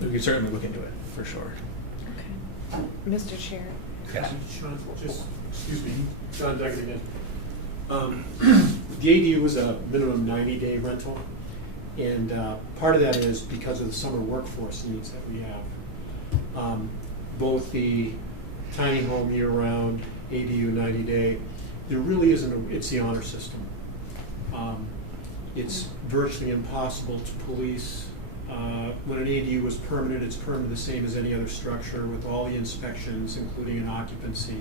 we could certainly look into it for sure. Okay. Mr. Chair? Yes. Sean, excuse me, John Deckard again. The ADU was a minimum 90-day rental, and part of that is because of the summer workforce needs that we have. Both the tiny home year-round, ADU 90-day, there really isn't it's the honor system. It's virtually impossible to police. When an ADU was permanent, it's permanent the same as any other structure with all the inspections, including an occupancy.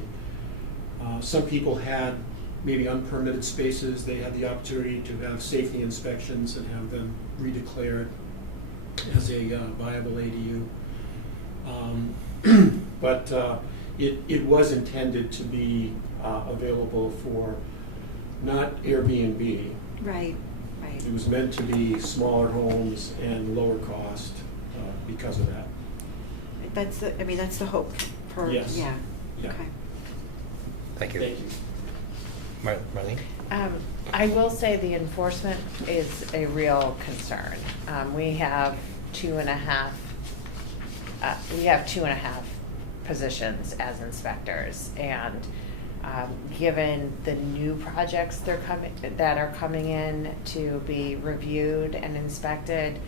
Some people had maybe unpermitted spaces. They had the opportunity to have safety inspections and have them redeclared as a viable ADU. But it was intended to be available for not Airbnb. Right. It was meant to be smaller homes and lower cost because of that. That's the hope for, Yes. yeah. Yeah. Okay. Thank you. Thank you. Marlene? I will say the enforcement is a real concern. We have 2.5 positions as inspectors, and given the new projects that are coming in to be reviewed and inspected,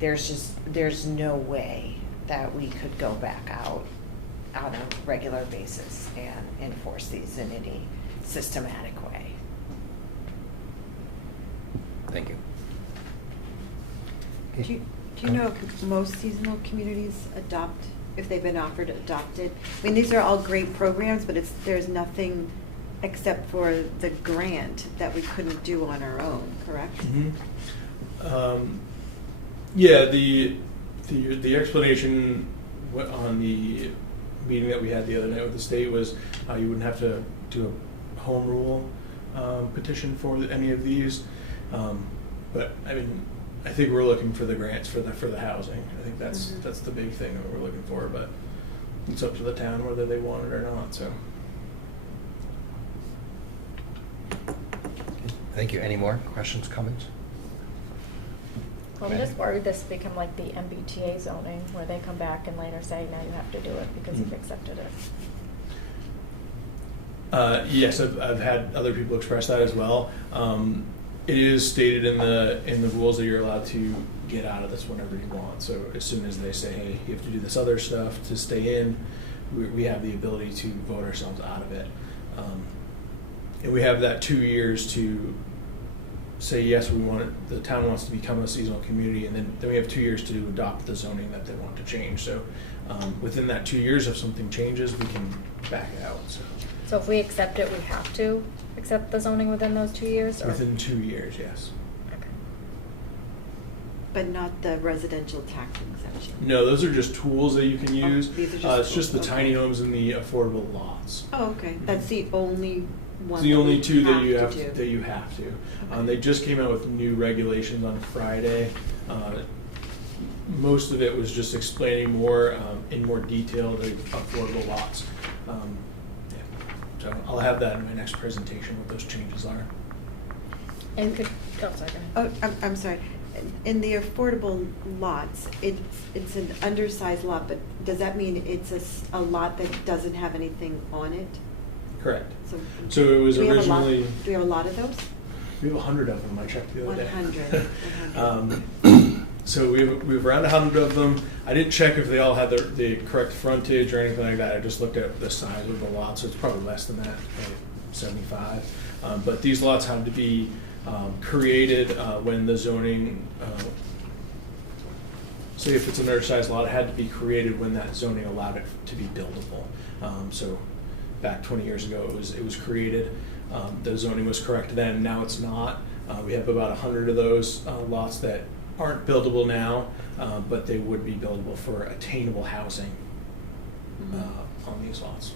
there's no way that we could go back out on a regular basis and enforce these in any systematic way. Thank you. Do you know if most seasonal communities adopt, if they've been offered adopted? I mean, these are all great programs, but there's nothing except for the grant that we couldn't do on our own, correct? Mm-hmm. Yeah, the explanation on the meeting that we had the other night with the state was you wouldn't have to do a home rule petition for any of these. But I mean, I think we're looking for the grants for the housing. I think that's the big thing that we're looking for. But it's up to the town whether they want it or not. So. Thank you. Any more questions, comments? Well, I'm just worried this become like the MBTA zoning, where they come back and later say, now you have to do it because you've accepted it. Yes, I've had other people express that as well. It is stated in the rules that you're allowed to get out of this whenever you want. So as soon as they say, hey, you have to do this other stuff to stay in, we have the ability to vote ourselves out of it. And we have that 2 years to say, yes, the town wants to become a seasonal community, and then we have 2 years to adopt the zoning that they want to change. So within that 2 years, if something changes, we can back out. So if we accept it, we have to accept the zoning within those 2 years? Or? Within 2 years, yes. Okay. But not the residential tax exemption? No, those are just tools that you can use. These are just it's just the tools, tiny okay. homes and the affordable lots. Oh, okay. That's the only one. It's the only we two that you have have to do. that you have to. Okay. They just came out with new regulations on Friday. most of it was just explaining more in more detail the affordable lots. Yeah. So I'll have that in my next presentation, what those changes are. And could, oh, sorry, go ahead. Oh, I'm sorry. In the affordable lots, it's an undersized lot, but does that mean it's a lot that doesn't have anything on it? Correct. So it was do we have originally. Do we have a lot of those? We have 100 of them. I checked the other 100. day. So we have around 100 of them. I didn't check if they all had the correct frontage or anything like that. I just looked at the size of the lot, so it's probably less than that, maybe 75. But these lots have to be created when the zoning. Say if it's an undersized lot, it had to be created when that zoning allowed it to be buildable. So back 20 years ago, it was created. The zoning was correct then. Now it's not. We have about 100 of those lots that aren't buildable now, but they would be buildable for attainable housing on these lots.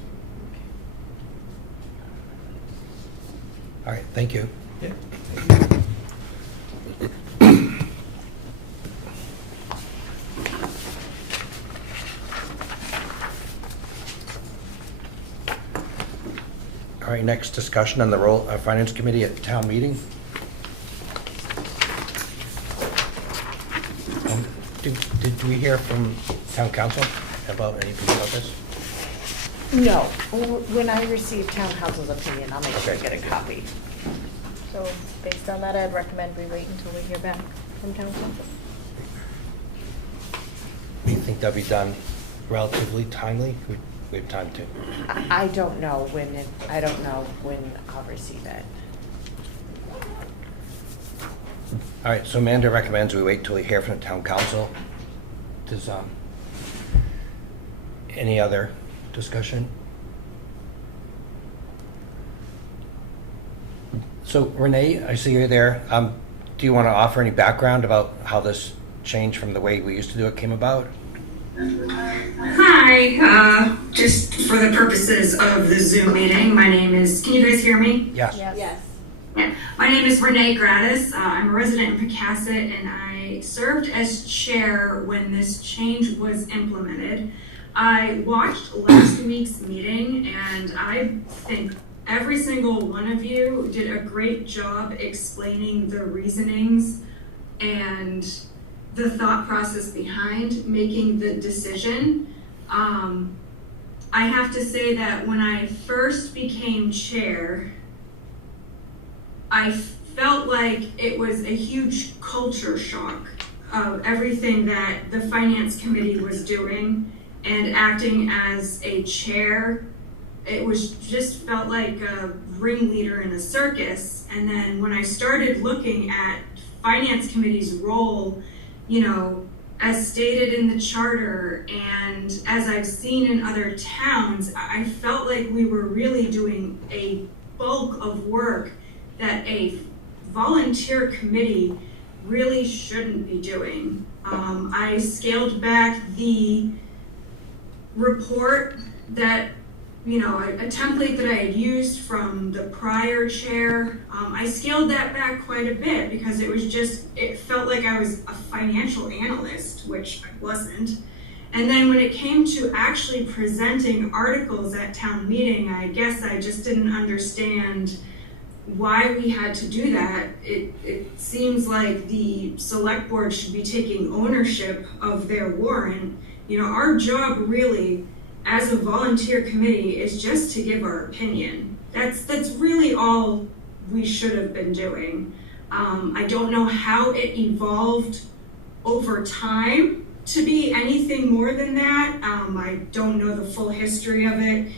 All right, thank you. Yeah. All right, next discussion on the role of Finance Committee at town meeting. Did we hear from town council about anything about this? No, when I receive town council's opinion, I'll make sure I Okay. get a copy. So based on that, I'd recommend we wait until we hear back from town council. Do you think that'll be done relatively timely? We have time to. I don't know I don't know when I'll receive it. All right, so Amanda recommends we wait till we hear from the town council. Does, any other discussion? So Renee, I see you're there. Do you want to offer any background about how this change from the way we used to do it came about? Hi, just for the purposes of the Zoom meeting, my name is, can you guys hear me? Yes. Yes. Yeah. My name is Renee Gratis. I'm a resident in Pecasset, and I served as chair when this change was implemented. I watched last week's meeting, and I think every single one of you did a great job explaining the reasonings and the thought process behind making the decision. I have to say that when I first became chair, I felt like it was a huge culture shock of everything that the finance committee was doing and acting as a chair. It was just felt like a ringleader in a circus. And then when I started looking at finance committee's role, you know, as stated in the charter and as I've seen in other towns, I felt like we were really doing a bulk of work that a volunteer committee really shouldn't be doing. I scaled back the report that, you know, a template that I had used from the prior chair. I scaled that back quite a bit because it felt like I was a financial analyst, which I wasn't. And then when it came to actually presenting articles at town meeting, I guess I just didn't understand why we had to do that. It seems like the select board should be taking ownership of their warrant. You know, our job really as a volunteer committee is just to give our opinion. That's really all we should have been doing. I don't know how it evolved over time to be anything more than that. I don't know the full history of it.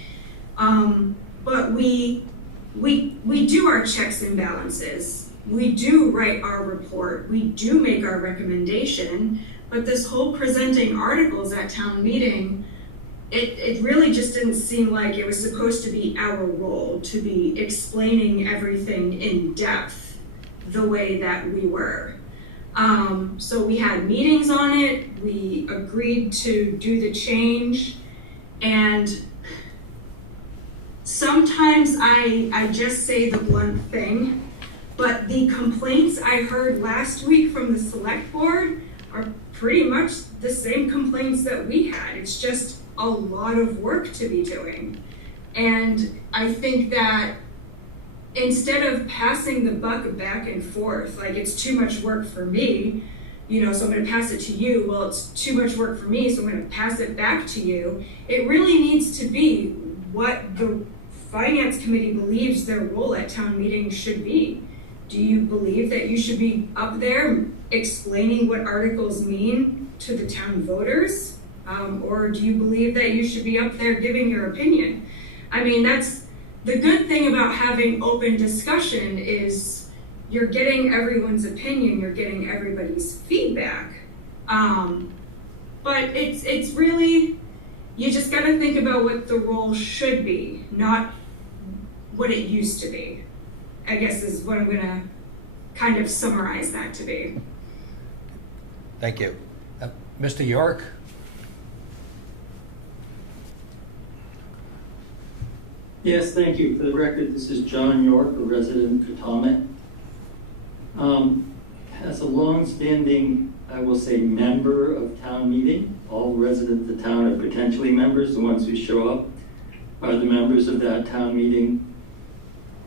But we do our checks and balances. We do write our report. We do make our recommendation. But this whole presenting articles at town meeting, it really just didn't seem like it was supposed to be our role to be explaining everything in depth the way that we were. So we had meetings on it. We agreed to do the change. And sometimes I just say the blunt thing, but the complaints I heard last week from the select board, are pretty much the same complaints that we had. It's just a lot of work to be doing. And I think that instead of passing the buck back and forth, like it's too much work for me, so I'm going to pass it to you. Well, it's too much work for me, so I'm going to pass it back to you. It really needs to be what the Finance Committee believes their role at town meeting should be. Do you believe that you should be up there explaining what articles mean to the town voters? Or do you believe that you should be up there giving your opinion? I mean, that's the good thing about having open discussion is you're getting everyone's opinion, you're getting everybody's feedback. But it's really, you just gotta think about what the role should be, not what it used to be, I guess is what I'm gonna kind of summarize that to be. Thank you. Mr. York? Yes, thank you. For the record, this is John York, a resident of Katomet. As a long-standing, I will say, member of town meeting, all residents of the town are potentially members. The ones who show up are the members of that town meeting.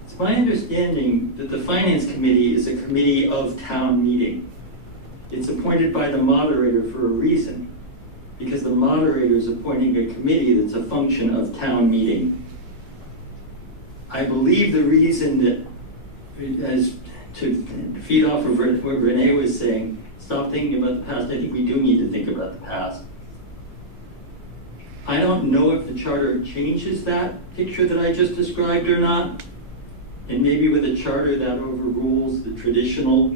It's my understanding that the Finance Committee is a committee of town meeting. It's appointed by the moderator for a reason, because the moderator is appointing a committee that's a function of town meeting. I believe the reason that, as to feed off of what Renee was saying, stop thinking about the past. I think we do need to think about the past. I don't know if the charter changes that picture that I just described or not. And maybe with a charter that overrules the traditional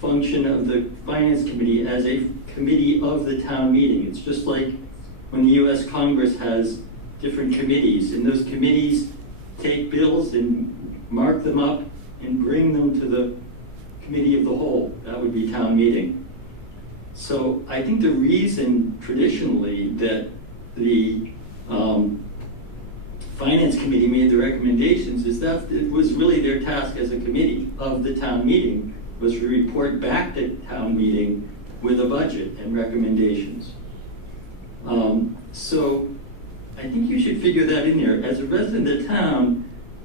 function of the Finance Committee as a committee of the town meeting. It's just like when the US Congress has different committees, and those committees take bills and mark them up and bring them to the committee of the whole. That would be town meeting. So I think the reason traditionally that the Finance Committee made the recommendations is that it was really their task as a committee of the town meeting was to report back to town meeting with a budget and recommendations. So I think you should figure that in there. As a resident of town,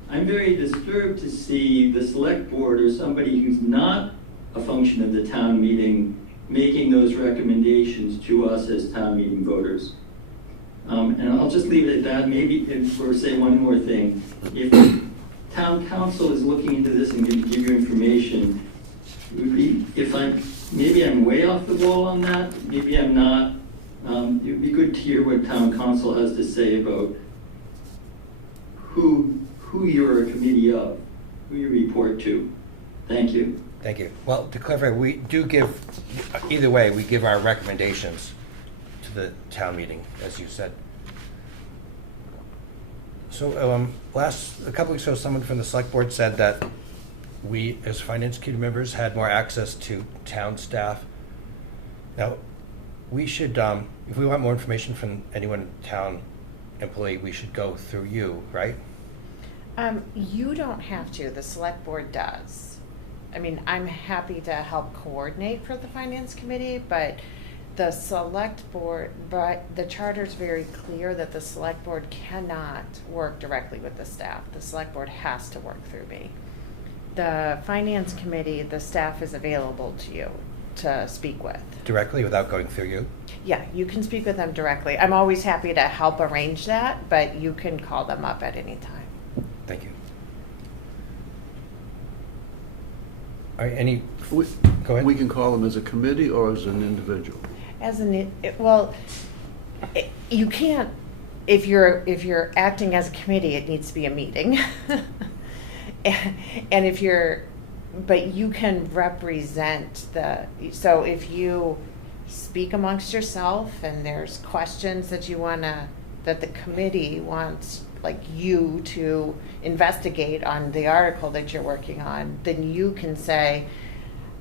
I'm very disturbed to see the select board or somebody who's not a function of the town meeting making those recommendations to us as town meeting voters. And I'll just leave it at that. Maybe or say one more thing. If town council is looking into this and going to give you information, it would be, maybe I'm way off the wall on that, maybe I'm not. It would be good to hear what town council has to say about who you're a committee of, who you report to. Thank you. Thank you. Well, to clarify, we do give, either way, we give our recommendations to the town meeting, as you said. So a couple weeks ago, someone from the select board said that we, as finance committee members, had more access to town staff. Now, we should, if we want more information from anyone, town employee, we should go through you, right? You don't have to, the select board does. I mean, I'm happy to help coordinate for the finance committee, but the select board, but the charter's very clear that the select board cannot work directly with the staff. The select board has to work through me. The finance committee, the staff is available to you to speak with. Directly without going through you? Yeah, you can speak with them directly. I'm always happy to help arrange that, but you can call them up at any time. Thank you. All right, go ahead. We can call them as a committee or as an individual? You can't, if you're acting as a committee, it needs to be a meeting. And but you can represent so if you speak amongst yourself and there's questions that that the committee wants, like you to investigate on the article that you're working on, then you can say,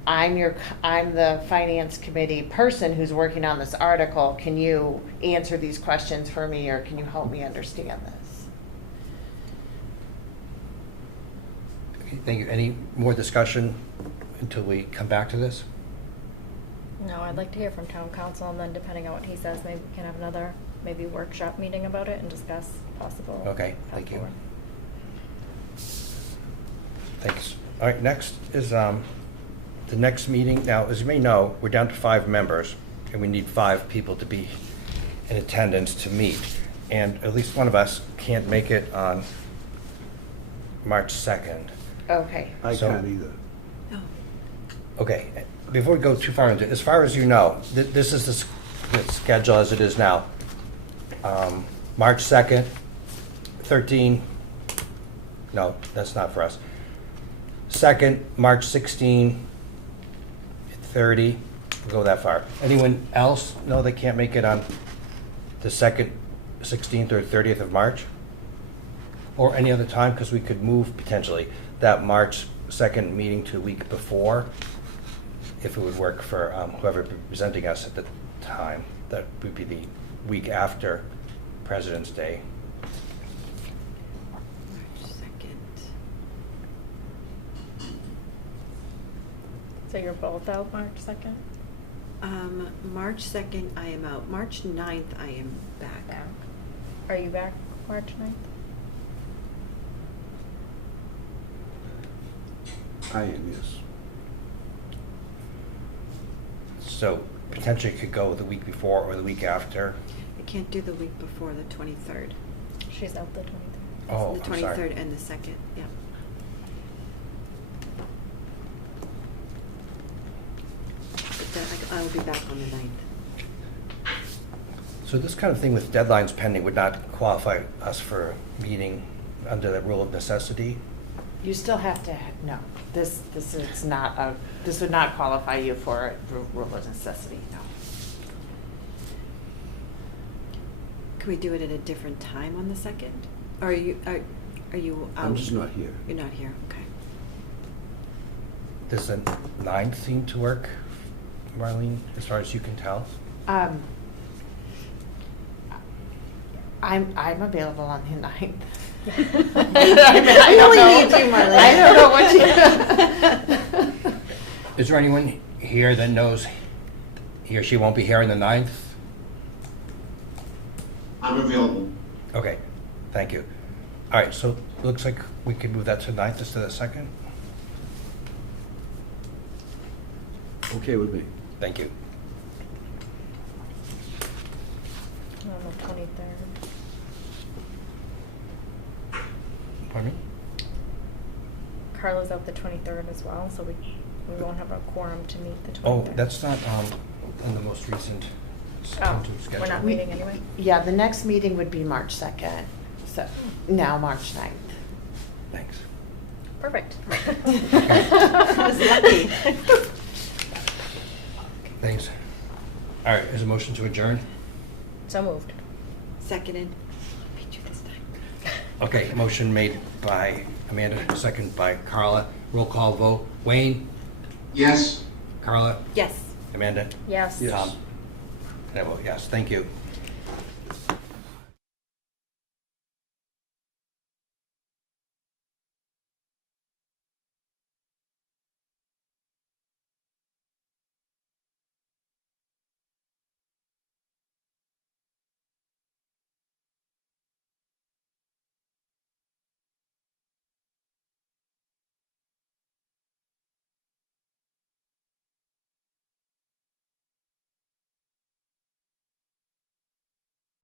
I'm the finance committee person who's working on this article. Can you answer these questions for me, or can you help me understand this? Okay, thank you. Any more discussion until we come back to this? No, I'd like to hear from town council, and then depending on what he says, maybe we can have another, maybe workshop meeting about it and discuss possible. Okay, path thank you. forward. Thanks. All right, next is the next meeting. Now, as you may know, we're down to 5 members, and we need 5 people to be in attendance to meet. And at least one of us can't make it on March 2nd. Okay. I So- can't either. Okay, before we go too far into it, as far as you know, this is the schedule as it is now. March 2nd, 13, no, that's not for us. 2nd, March 16, 30, we'll go that far. Anyone else know they can't make it on the 2nd, 16th, or 30th of March? Or any other time, because we could move potentially that March 2nd meeting to a week before, if it would work for whoever presenting us at the time. That would be the week after President's Day. March 2nd. So you're both out March 2nd? March 2nd, I am out. March 9th, I am back. Are you back March 9th? I am, yes. So potentially could go the week before or the week after. I can't do the week before the 23rd. She's out the 23rd. Oh, The I'm sorry. 23rd and the 2nd, yeah. But then I will be back on the 9th. So this kind of thing with deadlines pending would not qualify us for a meeting under the rule of necessity? You still have to, no, this is not a, this would not qualify you for a rule of necessity, no. Can we do it at a different time on the 2nd? Or are you out? I'm just not here. You're not here, okay. Does the 9th seem to work, Marlene, as far as you can tell? I'm available on the 9th. I only need you, Marlene. I don't know what you. Is there anyone here that knows he or she won't be here on the 9th? I'm available. Okay, thank you. All right, so it looks like we can move that to 9th instead of 2nd? Okay with me. Thank you. On the 23rd. Pardon me? Carla's out the 23rd as well, so we won't have a quorum to meet the 23rd. Oh, that's not in the most recent tentative schedule. We're not meeting anyway? Yeah, the next meeting would be March 2nd, so now March 9th. Thanks. Perfect. I was lucky. Thanks. All right, is a motion to adjourn? So moved. Seconded. Beat you this time. Okay, motion made by Amanda, second by Carla. Roll call vote. Wayne? Yes. Carla? Yes. Amanda? Yes. Yes. Tom? And I vote yes. Thank you.